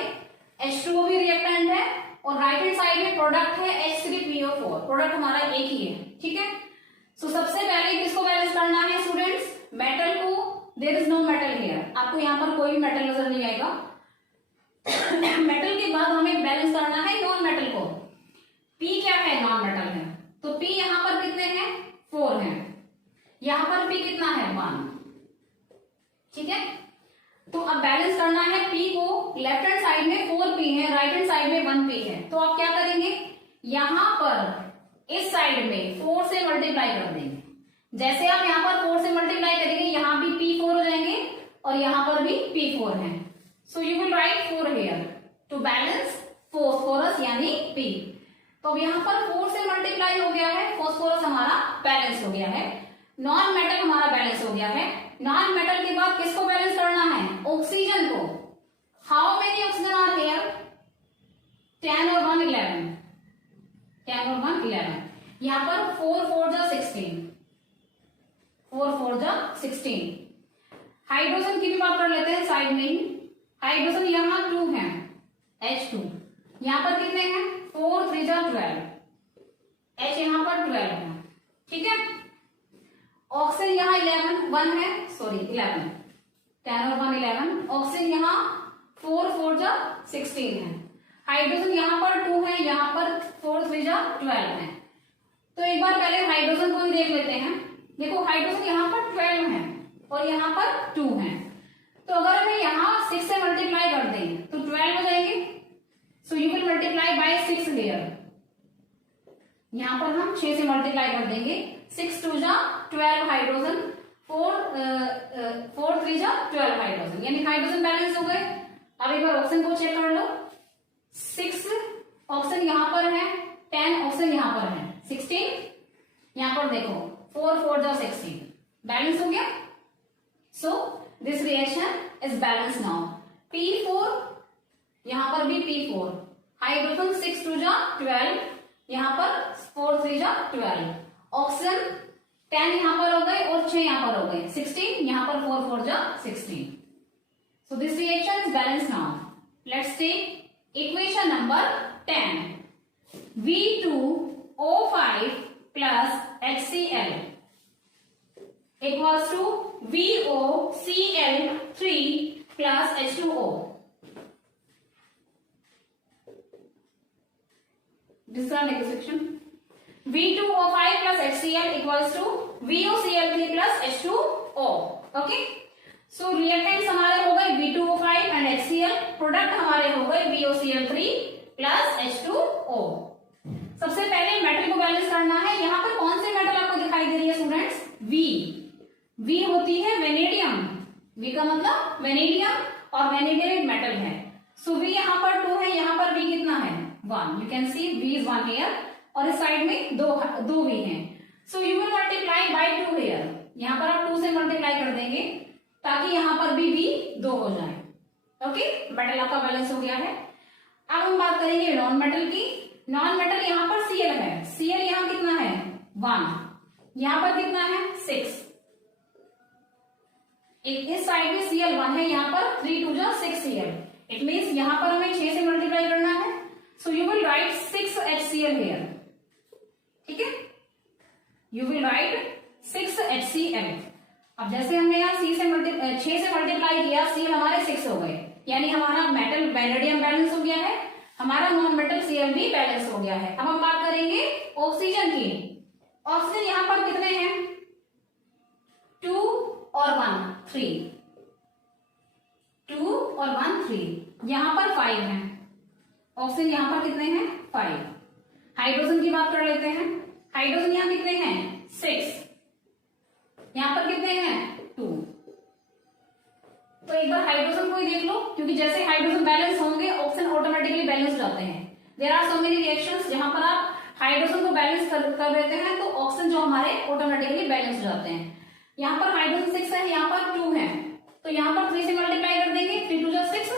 H2O भी reactant है और राइट हैंड साइड में प्रोडक्ट है H3PO4, प्रोडक्ट हमारा एक ही है। ठीक है, सो सबसे पहले किसको बैलेंस करना है स्टूडेंट्स, मेटल को। There is no metal here, आपको यहाँ पर कोई भी मेटल नजर नहीं आएगा। मेटल के बाद हमें बैलेंस करना है नॉन मेटल को। P क्या है, नॉन मेटल है, तो P यहाँ पर कितने हैं, 4 हैं, यहाँ पर P कितना है, 1। ठीक है, तो अब बैलेंस करना है P को, लेफ्ट हैंड साइड में 4P है, राइट हैंड साइड में 1P है, तो आप क्या करेंगे, यहाँ पर इस साइड में 4 से मल्टीप्लाई कर देंगे। जैसे आप यहाँ पर 4 से मल्टीप्लाई करेंगे, यहाँ भी P4 हो जाएंगे और यहाँ पर भी P4 है, so you will write 4 here to balance phosphorus यानी P। तो अब यहाँ पर 4 से मल्टीप्लाई हो गया है, फॉस्फोरस हमारा बैलेंस हो गया है, नॉन मेटल हमारा बैलेंस हो गया है। नॉन मेटल के बाद किसको बैलेंस करना है, ऑक्सीजन को। How many oxygen are here, 10 और 1 11, 10 और 1 11, यहाँ पर 4 4 जा 16, 4 4 जा 16। हाइड्रोजन की भी बात कर लेते हैं साइड में ही। हाइड्रोजन यहाँ 2 है, H2, यहाँ पर कितने हैं, 4 3 जा 12, H यहाँ पर 12 है। ठीक है, ऑक्सीजन यहाँ 11 है, सॉरी 11, 10 और 1 11, ऑक्सीजन यहाँ 4 4 जा 16 है। हाइड्रोजन यहाँ पर 2 है, यहाँ पर 4 3 जा 12 है। तो एक बार पहले हाइड्रोजन को भी देख लेते हैं। देखो हाइड्रोजन यहाँ पर 12 है और यहाँ पर 2 है, तो अगर हमें यहाँ 6 से मल्टीप्लाई कर दें तो 12 हो जाएंगे, सो you will multiply bye 6 here. यहाँ पर हम 6 से मल्टीप्लाई कर देंगे, 6 2 जा 12 हाइड्रोजन, 4 3 जा 12 हाइड्रोजन, यानी हाइड्रोजन बैलेंस हो गए। अब एक बार ऑक्सीजन को चेक कर लो, 6 ऑक्सीजन यहाँ पर है, 10 ऑक्सीजन यहाँ पर है, 16 यहाँ पर देखो 4 4 जा 16, बैलेंस हो गया। So this reaction is balance now. P4 यहाँ पर भी P4, हाइड्रोजन 6 2 जा 12, यहाँ पर 4 3 जा 12, ऑक्सीजन 10 यहाँ पर हो गए और 6 यहाँ पर हो गए, 16, यहाँ पर 4 4 जा 16। So this reaction is balanced now. Let's take equation number 10. V2O5 plus HCl equals to VOCl3 plus H2O. This is our next section. V2O5 plus HCl equals to VOCl3 plus H2O. Okay. So reactants हमारे हो गए V2O5 and HCl, product हमारे हो गए VOCl3 plus H2O। सबसे पहले metal को balance करना है। यहाँ पर कौन सी मेटल आपको दिखाई दे रही है स्टूडेंट्स, V होती है वेनेडियम, V का मतलब वेनेडियम और वेनेडियम एक मेटल है। सो V यहाँ पर 2 है, यहाँ पर V कितना है 1, you can C V is 1 here, और इस साइड में दो V है। So you will multiply bye 2 here, यहाँ पर आप 2 से मल्टीप्लाई कर देंगे ताकि यहां पर भी 2 हो जाए। ओके, मेटल आपका बैलेंस हो गया है। अब हम बात करेंगे नॉन मेटल की। नॉन मेटल यहां पर Cl है, Cl यहां कितना है 1, यहां पर कितना है 6, इस साइड में Cl 1 है, यहां पर 3 2 जा 6 Cl, इट मीन्स यहां पर हमें 6 से मल्टीप्लाई करना है। So you will right right 6HCl here, ठीक है, यू विल राइट 6HCl। अब जैसे हमने यहाँ 6 से मल्टीप्लाई किया, Cl हमारे 6 हो गए, यानी हमारा मेटल वैनेडियम बैलेंस हो गया है, हमारा नॉन मेटल Cl भी बैलेंस हो गया है। अब हम बात करेंगे ऑक्सीजन की। ऑक्सीजन यहाँ पर कितने हैं, 2 और 1 3, 2 और 1 3, यहाँ पर 5 हैं। ऑक्सीजन यहाँ पर कितने हैं, 5। हाइड्रोजन की बात कर लेते हैं। हाइड्रोजन यहाँ कितने हैं, 6, यहाँ पर कितने हैं, 2। तो एक बार हाइड्रोजन को ही देख लो, क्योंकि जैसे हाइड्रोजन बैलेंस होंगे ऑक्सीजन ऑटोमेटिकली बैलेंस हो जाते हैं। There are so many reactions जहां पर आप हाइड्रोजन को बैलेंस कर देते हैं तो ऑक्सीजन जो हमारे ऑटोमेटिकली बैलेंस हो जाते हैं। यहाँ पर हाइड्रोजन 6 है, यहाँ पर 2 है, तो यहाँ पर 3 से मल्टीप्लाई कर देंगे, 3 2 6,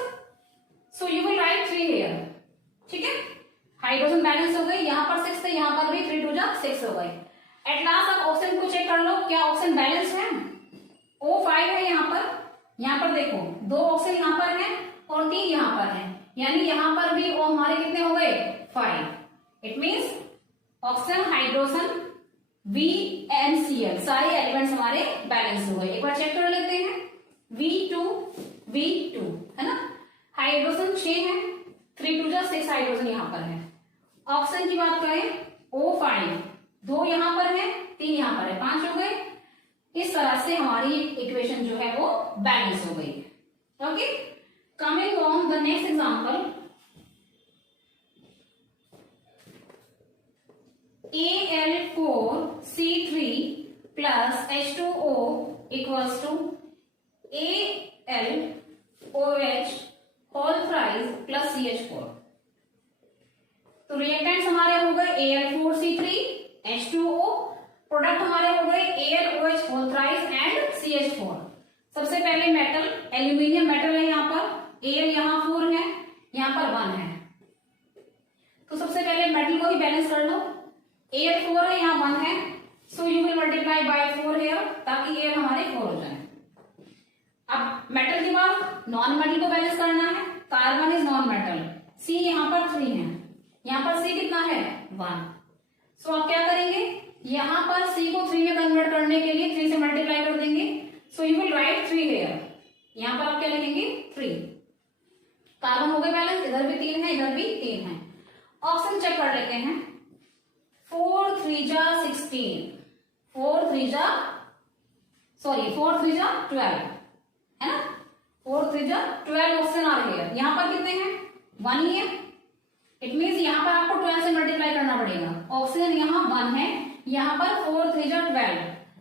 सो यू विल राइट 3 हियर, ठीक है। हाइड्रोजन बैलेंस हो गई, यहाँ पर 6 थे, यहाँ पर भी 3 2 6 हो गए। एट लास्ट आप ऑक्सीजन को चेक कर लो, क्या ऑक्सीजन बैलेंस है। O5 है यहाँ पर देखो 2 ऑक्सीजन यहाँ पर है और 3 यहाँ पर है, यानी यहाँ पर भी O हमारे कितने हो गए, 5। It means oxygen, hydrogen, VNCl सारे एलिमेंट्स हमारे बैलेंस हो गए। एक बार चेक कर लेते हैं, V2 है ना। हाइड्रोजन 6 है, 3 2 6 हाइड्रोजन यहाँ पर है। ऑक्सीजन की बात करें, O5 2 यहाँ पर है, 3 यहाँ पर है, 5 हो गए। इस तरह से हमारी इक्वेशन जो है वो बैलेंस हो गई। Okay, coming on the next example, Al4C3 plus H2O equals to AlOH whole thrice plus CH4। तो रिएक्टेंट्स हमारे हो गए Al4C3 H2O, प्रोडक्ट हमारे हो गए AlOH whole thrice and CH4। सबसे पहले मेटल, एल्यूमिनियम मेटल है यहाँ पर, Al यहाँ 4 है, यहाँ पर 1 है, तो सबसे पहले मेटल को ही बैलेंस कर लो। Al 4 है, यहाँ 1 है, so you will multiply bye 4 here, ताकि Al हमारे 4 हो जाए। अब मेटल के बाद नॉन मेटल को बैलेंस करना है। Carbon is non metal, C यहाँ पर 3 है, यहाँ पर C कितना है, 1। सो आप क्या करेंगे, यहाँ पर C को 3 में कन्वर्ट करने के लिए 3 से मल्टीप्लाई कर देंगे, सो यू विल राइट 3 हियर। यहाँ पर आप क्या लिखेंगे, 3। कार्बन हो गए बैलेंस, इधर भी 3 है, इधर भी 3 है। ऑक्सीजन चेक कर लेते हैं, 4 3 जा 16, 4 3 जा 12 है ना, 4 3 जा 12 ऑक्सीजन आ रही है। यहाँ पर कितने हैं, 1 ही है। इट मीन्स यहाँ पर आपको 12 से मल्टीप्लाई करना पड़ेगा। ऑक्सीजन यहाँ 1 है, यहाँ पर 4 3 जा 12,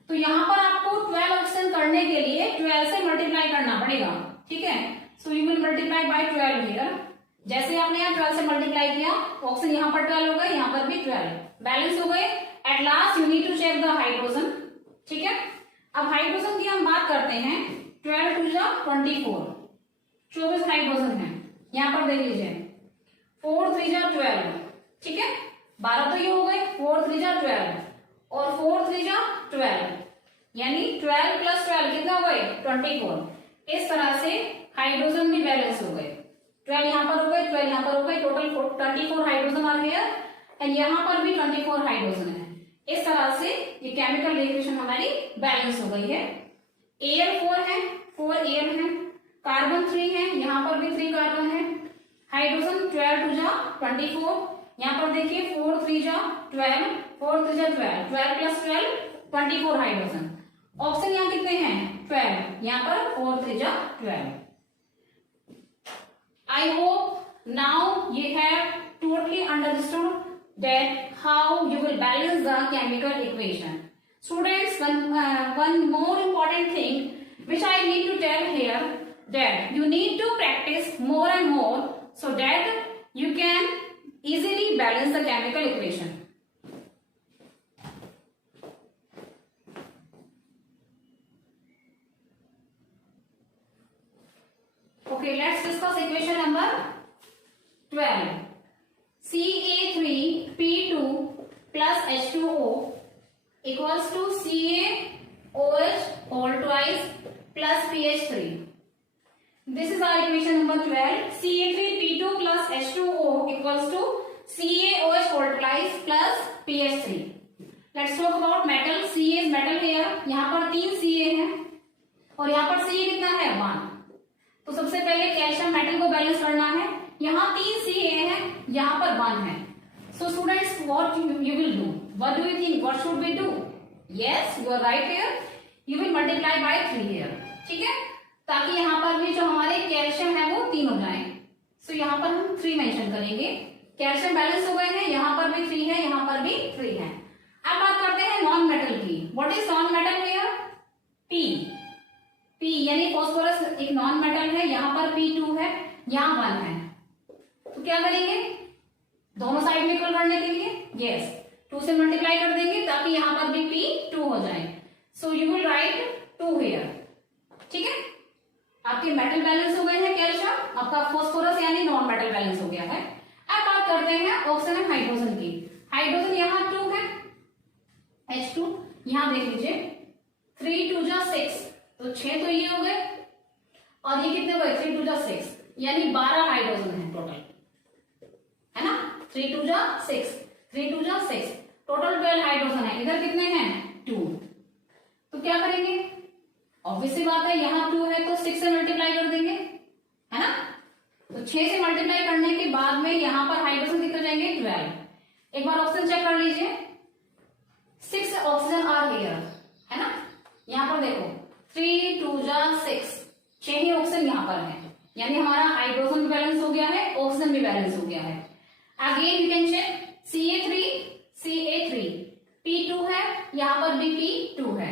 तो यहाँ पर आपको 12 ऑक्सीजन करने के लिए 12 से मल्टीप्लाई करना पड़ेगा, ठीक है। So you will multiply bye 12 here. जैसे आपने यहाँ 12 से मल्टीप्लाई किया, ऑक्सीजन यहाँ पर 12 हो गए, यहाँ पर भी 12 बैलेंस हो गए। At last you need to check the hydrogen, ठीक है। अब हाइड्रोजन की हम बात करते हैं, 12 2 जा 24, 24 हाइड्रोजन है। यहाँ पर देख लीजिए, 4 3 जा 12, ठीक है, 12 तो ये हो गए, 4 3 जा 12 और 4 3 जा 12, यानी 12 प्लस 12 कितना हो गए, 24। इस तरह से हाइड्रोजन भी बैलेंस हो गए, 12 यहाँ पर हो गए, 12 यहाँ पर हो गए, total 24 hydrogen are here and यहाँ पर भी 24 हाइड्रोजन है। इस तरह से ये केमिकल रिएक्शन हमारी बैलेंस हो गई है। Al 4 है, 4 Al है, कार्बन 3 है, यहाँ पर भी 3 कार्बन है। हाइड्रोजन 12 2 जा 24, यहाँ पर देखिए 4 3 जा 12, 4 3 जा 12 प्लस 12 24 हाइड्रोजन। ऑक्सीजन यहाँ कितने हैं, 12, यहाँ पर 4 3 जा 12। I hope now you have totally understood that how you will balance the chemical equation. Students, one more important thing which I need to tell here, that you need to practice more and more so that you can easily balance the chemical equation. Okay, let's discuss equation number 12. Ca3P2 plus H2O equals to CaOH whole twice plus pH3. This is our equation number 12. Ca3P2 plus H2O equals to CaOH volatiles plus PH3. Let's talk about metal. Ca is metal here. यहाँ पर 3 Ca है और यहाँ पर Ca कितना है 1. तो सबसे पहले कैल्शियम मेटल को बैलेंस करना है. यहाँ 3 Ca है, यहाँ पर 1 है. So students, what you will do? What do you think? What should we do? Yes, you are right here. You will multiply by 3 here. ठीक है, ताकि यहाँ पर भी जो हमारे कैल्शियम है वो 3 हो जाए. सो यहाँ पर हम 3 मेंशन करेंगे. कैल्शियम बैलेंस हो गए हैं, यहाँ पर भी 3 है, यहाँ पर भी 3 है. अब बात करते हैं नॉन मेटल की. What is non metal here? P यानी फॉस्फोरस एक नॉन मेटल है. यहाँ पर P2 है, यहाँ 1 है. तो क्या करेंगे दोनों साइड में इक्वल करने के लिए? यस, 2 से मल्टीप्लाई कर देंगे ताकि यहाँ पर भी P2 हो जाए. सो यू विल राइट 2 हियर. ठीक है, आपके मेटल बैलेंस हो गए हैं कैल्शियम, आपका फॉस्फोरस यानी नॉन मेटल बैलेंस हो गया है. अब बात करते हैं ऑक्सीजन एंड हाइड्रोजन की. हाइड्रोजन यहाँ 2 है, H2. यहाँ देख लीजिए 3 2 जा 6, तो 6 तो ये हो गए और ये कितने हुए 3 2 जा 6, यानी 12 हाइड्रोजन है टोटल, है ना. 3 2 जा 6, 3 2 जा 6, टोटल 12 हाइड्रोजन है. इधर कितने हैं 2. तो क्या करेंगे, ऑब्वियस सी बात है यहाँ 2 है तो 6 से मल्टीप्लाई कर देंगे, है ना. तो 6 से मल्टीप्लाई करने के बाद में यहाँ पर हाइड्रोजन कितने जाएंगे 12. एक बार ऑक्सीजन चेक कर लीजिए. 6 ऑक्सीजन आर हियर, है ना. यहाँ पर देखो 3 2 जा 6, 6 ही ऑक्सीजन यहाँ पर है, यानी हमारा हाइड्रोजन भी बैलेंस हो गया है, ऑक्सीजन भी बैलेंस हो गया है. Again you can check CA3 P2 है, यहाँ पर भी P2 है.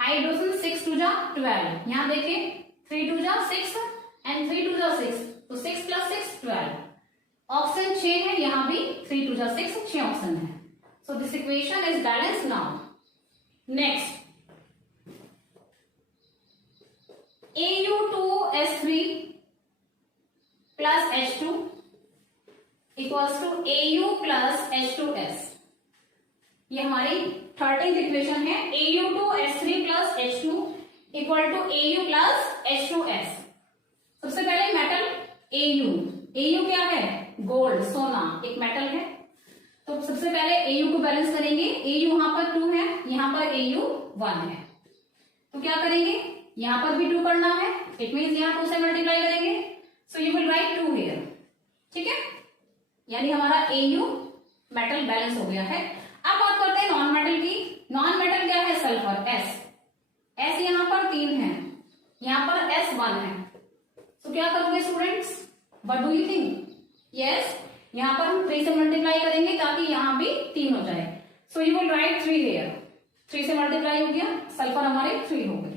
हाइड्रोजन 6 2 जा 12, यहाँ देखिए 3 2 जा 6 एंड 3 2 जा 6, तो 6 प्लस 6 12. ऑक्सीजन 6 है, यहाँ भी 3 2 जा 6, 6 ऑक्सीजन है. So this equation is balance now. Next Au2S3 plus H2 equals to Au plus H2S. ये हमारी 13th इक्वेशन है. Au2S3 plus H2 equal to Au plus H2S. सबसे पहले मेटल Au क्या है गोल्ड, सोना, एक मेटल है. तो सबसे पहले Au को बैलेंस करेंगे. Au यहाँ पर 2 है, यहाँ पर Au 1 है. तो क्या करेंगे, यहाँ पर भी 2 करना है, इट मीन्स यहाँ 2 से मल्टीप्लाई करेंगे. सो यू विल राइट 2 हियर. ठीक है, यानी हमारा Au मेटल बैलेंस हो गया है. अब बात करते हैं नॉन मेटल की. नॉन मेटल क्या है सल्फर, S यहाँ पर 3 है, यहाँ पर S 1 है. तो क्या करोगे students, what do you think? Yes, यहाँ पर हम 3 से मल्टीप्लाई करेंगे ताकि यहाँ भी 3 हो जाए. सो यू विल राइट 3 हियर. 3 से मल्टीप्लाई हो गया, सल्फर हमारे 3 हो गए.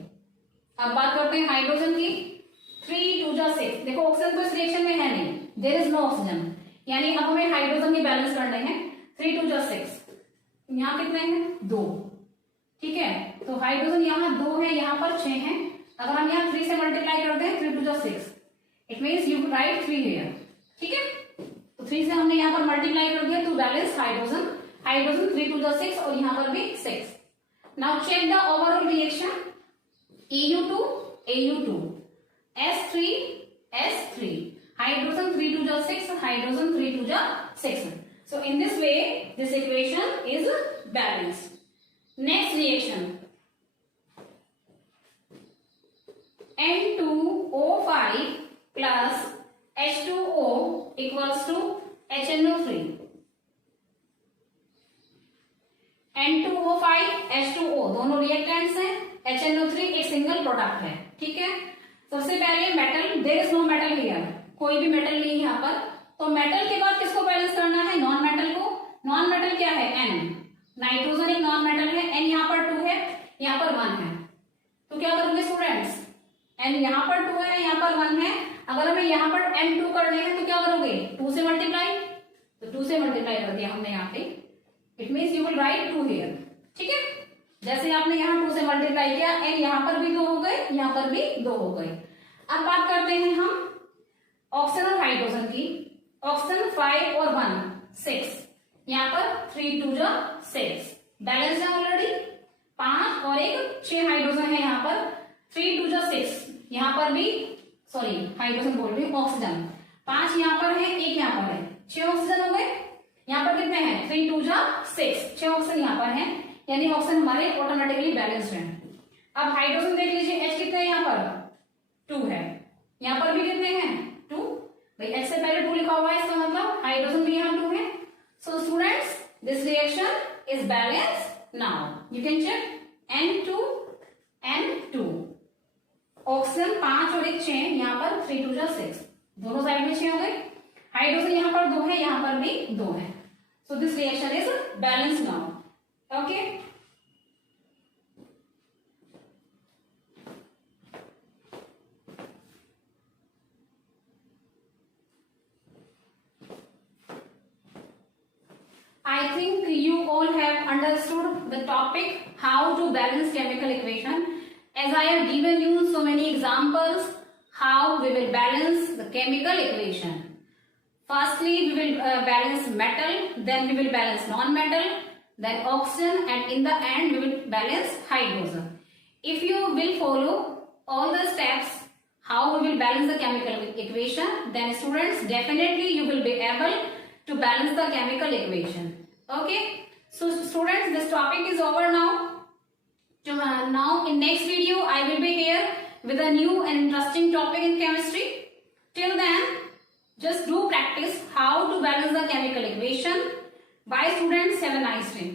अब बात करते हैं हाइड्रोजन की. 3 2 जा 6, देखो ऑक्सीजन तो इस रिएक्शन में है नहीं, देयर इज नो ऑक्सीजन, यानी अब हमें हाइड्रोजन के बैलेंस करने हैं. 3 2 जा 6, यहाँ कितने हैं 2. ठीक है, तो हाइड्रोजन यहाँ 2 है, यहाँ पर 6 है. अगर हम यहाँ 3 से मल्टीप्लाई करते हैं 3 2 जा 6, it means you right 3 here. ठीक है, तो 3 से हमने यहाँ पर मल्टीप्लाई कर दिया तो बैलेंस हाइड्रोजन 3 2 जा 6 और यहाँ पर भी 6. Now check the overall reaction. Au2 S3 hydrogen 3 2 जा 6, हाइड्रोजन 3 2 जा 6. So in this way this equation is balanced. Next reaction, N2O5 plus H2O equals to HNO3. N2O5 H2O दोनों रिएक्टेंट्स हैं. HNO3 एक सिंगल प्रोडक्ट है. ठीक है, सबसे पहले metal, there is no metal here, कोई भी मेटल नहीं है यहाँ पर. तो मेटल के बाद किसको बैलेंस करना है, नॉन मेटल को. नॉन मेटल क्या है N, नाइट्रोजन एक नॉन मेटल है. N यहाँ पर 2 है, यहाँ पर 1 है. तो क्या करोगे स्टूडेंट्स, N यहाँ पर 2 है, यहाँ पर 1 है. अगर हमें यहाँ पर N2 करने हैं तो क्या करोगे 2 से मल्टीप्लाई. तो 2 से मल्टीप्लाई कर दिया हमने यहाँ पे, it means you will right 2 here. ठीक है, जैसे आपने यहाँ 2 से मल्टीप्लाई किया, N यहाँ पर भी 2 हो गए, यहाँ पर भी 2 हो गए. अब बात करते हैं हम ऑक्सीजन और हाइड्रोजन की. ऑक्सीजन 5 और 1 6, यहाँ पर 3 2 जा 6, बैलेंस है ऑलरेडी. 5 और 1 6 हाइड्रोजन है यहाँ पर. 3 2 जा 6, यहाँ पर भी, सॉरी हाइड्रोजन बोल रही हूँ, ऑक्सीजन 5 यहाँ पर है, 1 यहाँ पर है, 6 ऑक्सीजन हो गए. जा 6, 6 ऑक्सीजन यहाँ पर है, यानी ऑक्सीजन हमारे ऑटोमेटिकली बैलेंस्ड है। अब हाइड्रोजन देख लीजिए, H कितने हैं यहाँ पर 2 है, यहाँ पर भी कितने हैं 2, भाई H से पहले 2 लिखा हुआ है, इसका मतलब हाइड्रोजन भी यहाँ 2 है। So students this reaction is balanced now, you can check N2 N2, oxygen 5 और 1 6, यहाँ पर 3 2 6, दोनों साइड में 6 हो गए। हाइड्रोजन यहाँ पर 2 है, यहाँ पर भी 2 है। So this reaction is balanced now. Okay, I think you all have understood the topic how to balance chemical equation, as I have given you so many examples how we will balance the chemical equation. Firstly we will balance metal, then we will balance non-metal, then oxygen, and in the end we will balance hydrogen. If you will follow all the steps how we will balance the chemical equation, then students definitely you will be able to balance the chemical equation. Okay, so students this topic is over now. Now in next video I will be here with a new and interesting topic in chemistry. Till then just do practice how to balance the chemical equation. Bye students, have a nice day.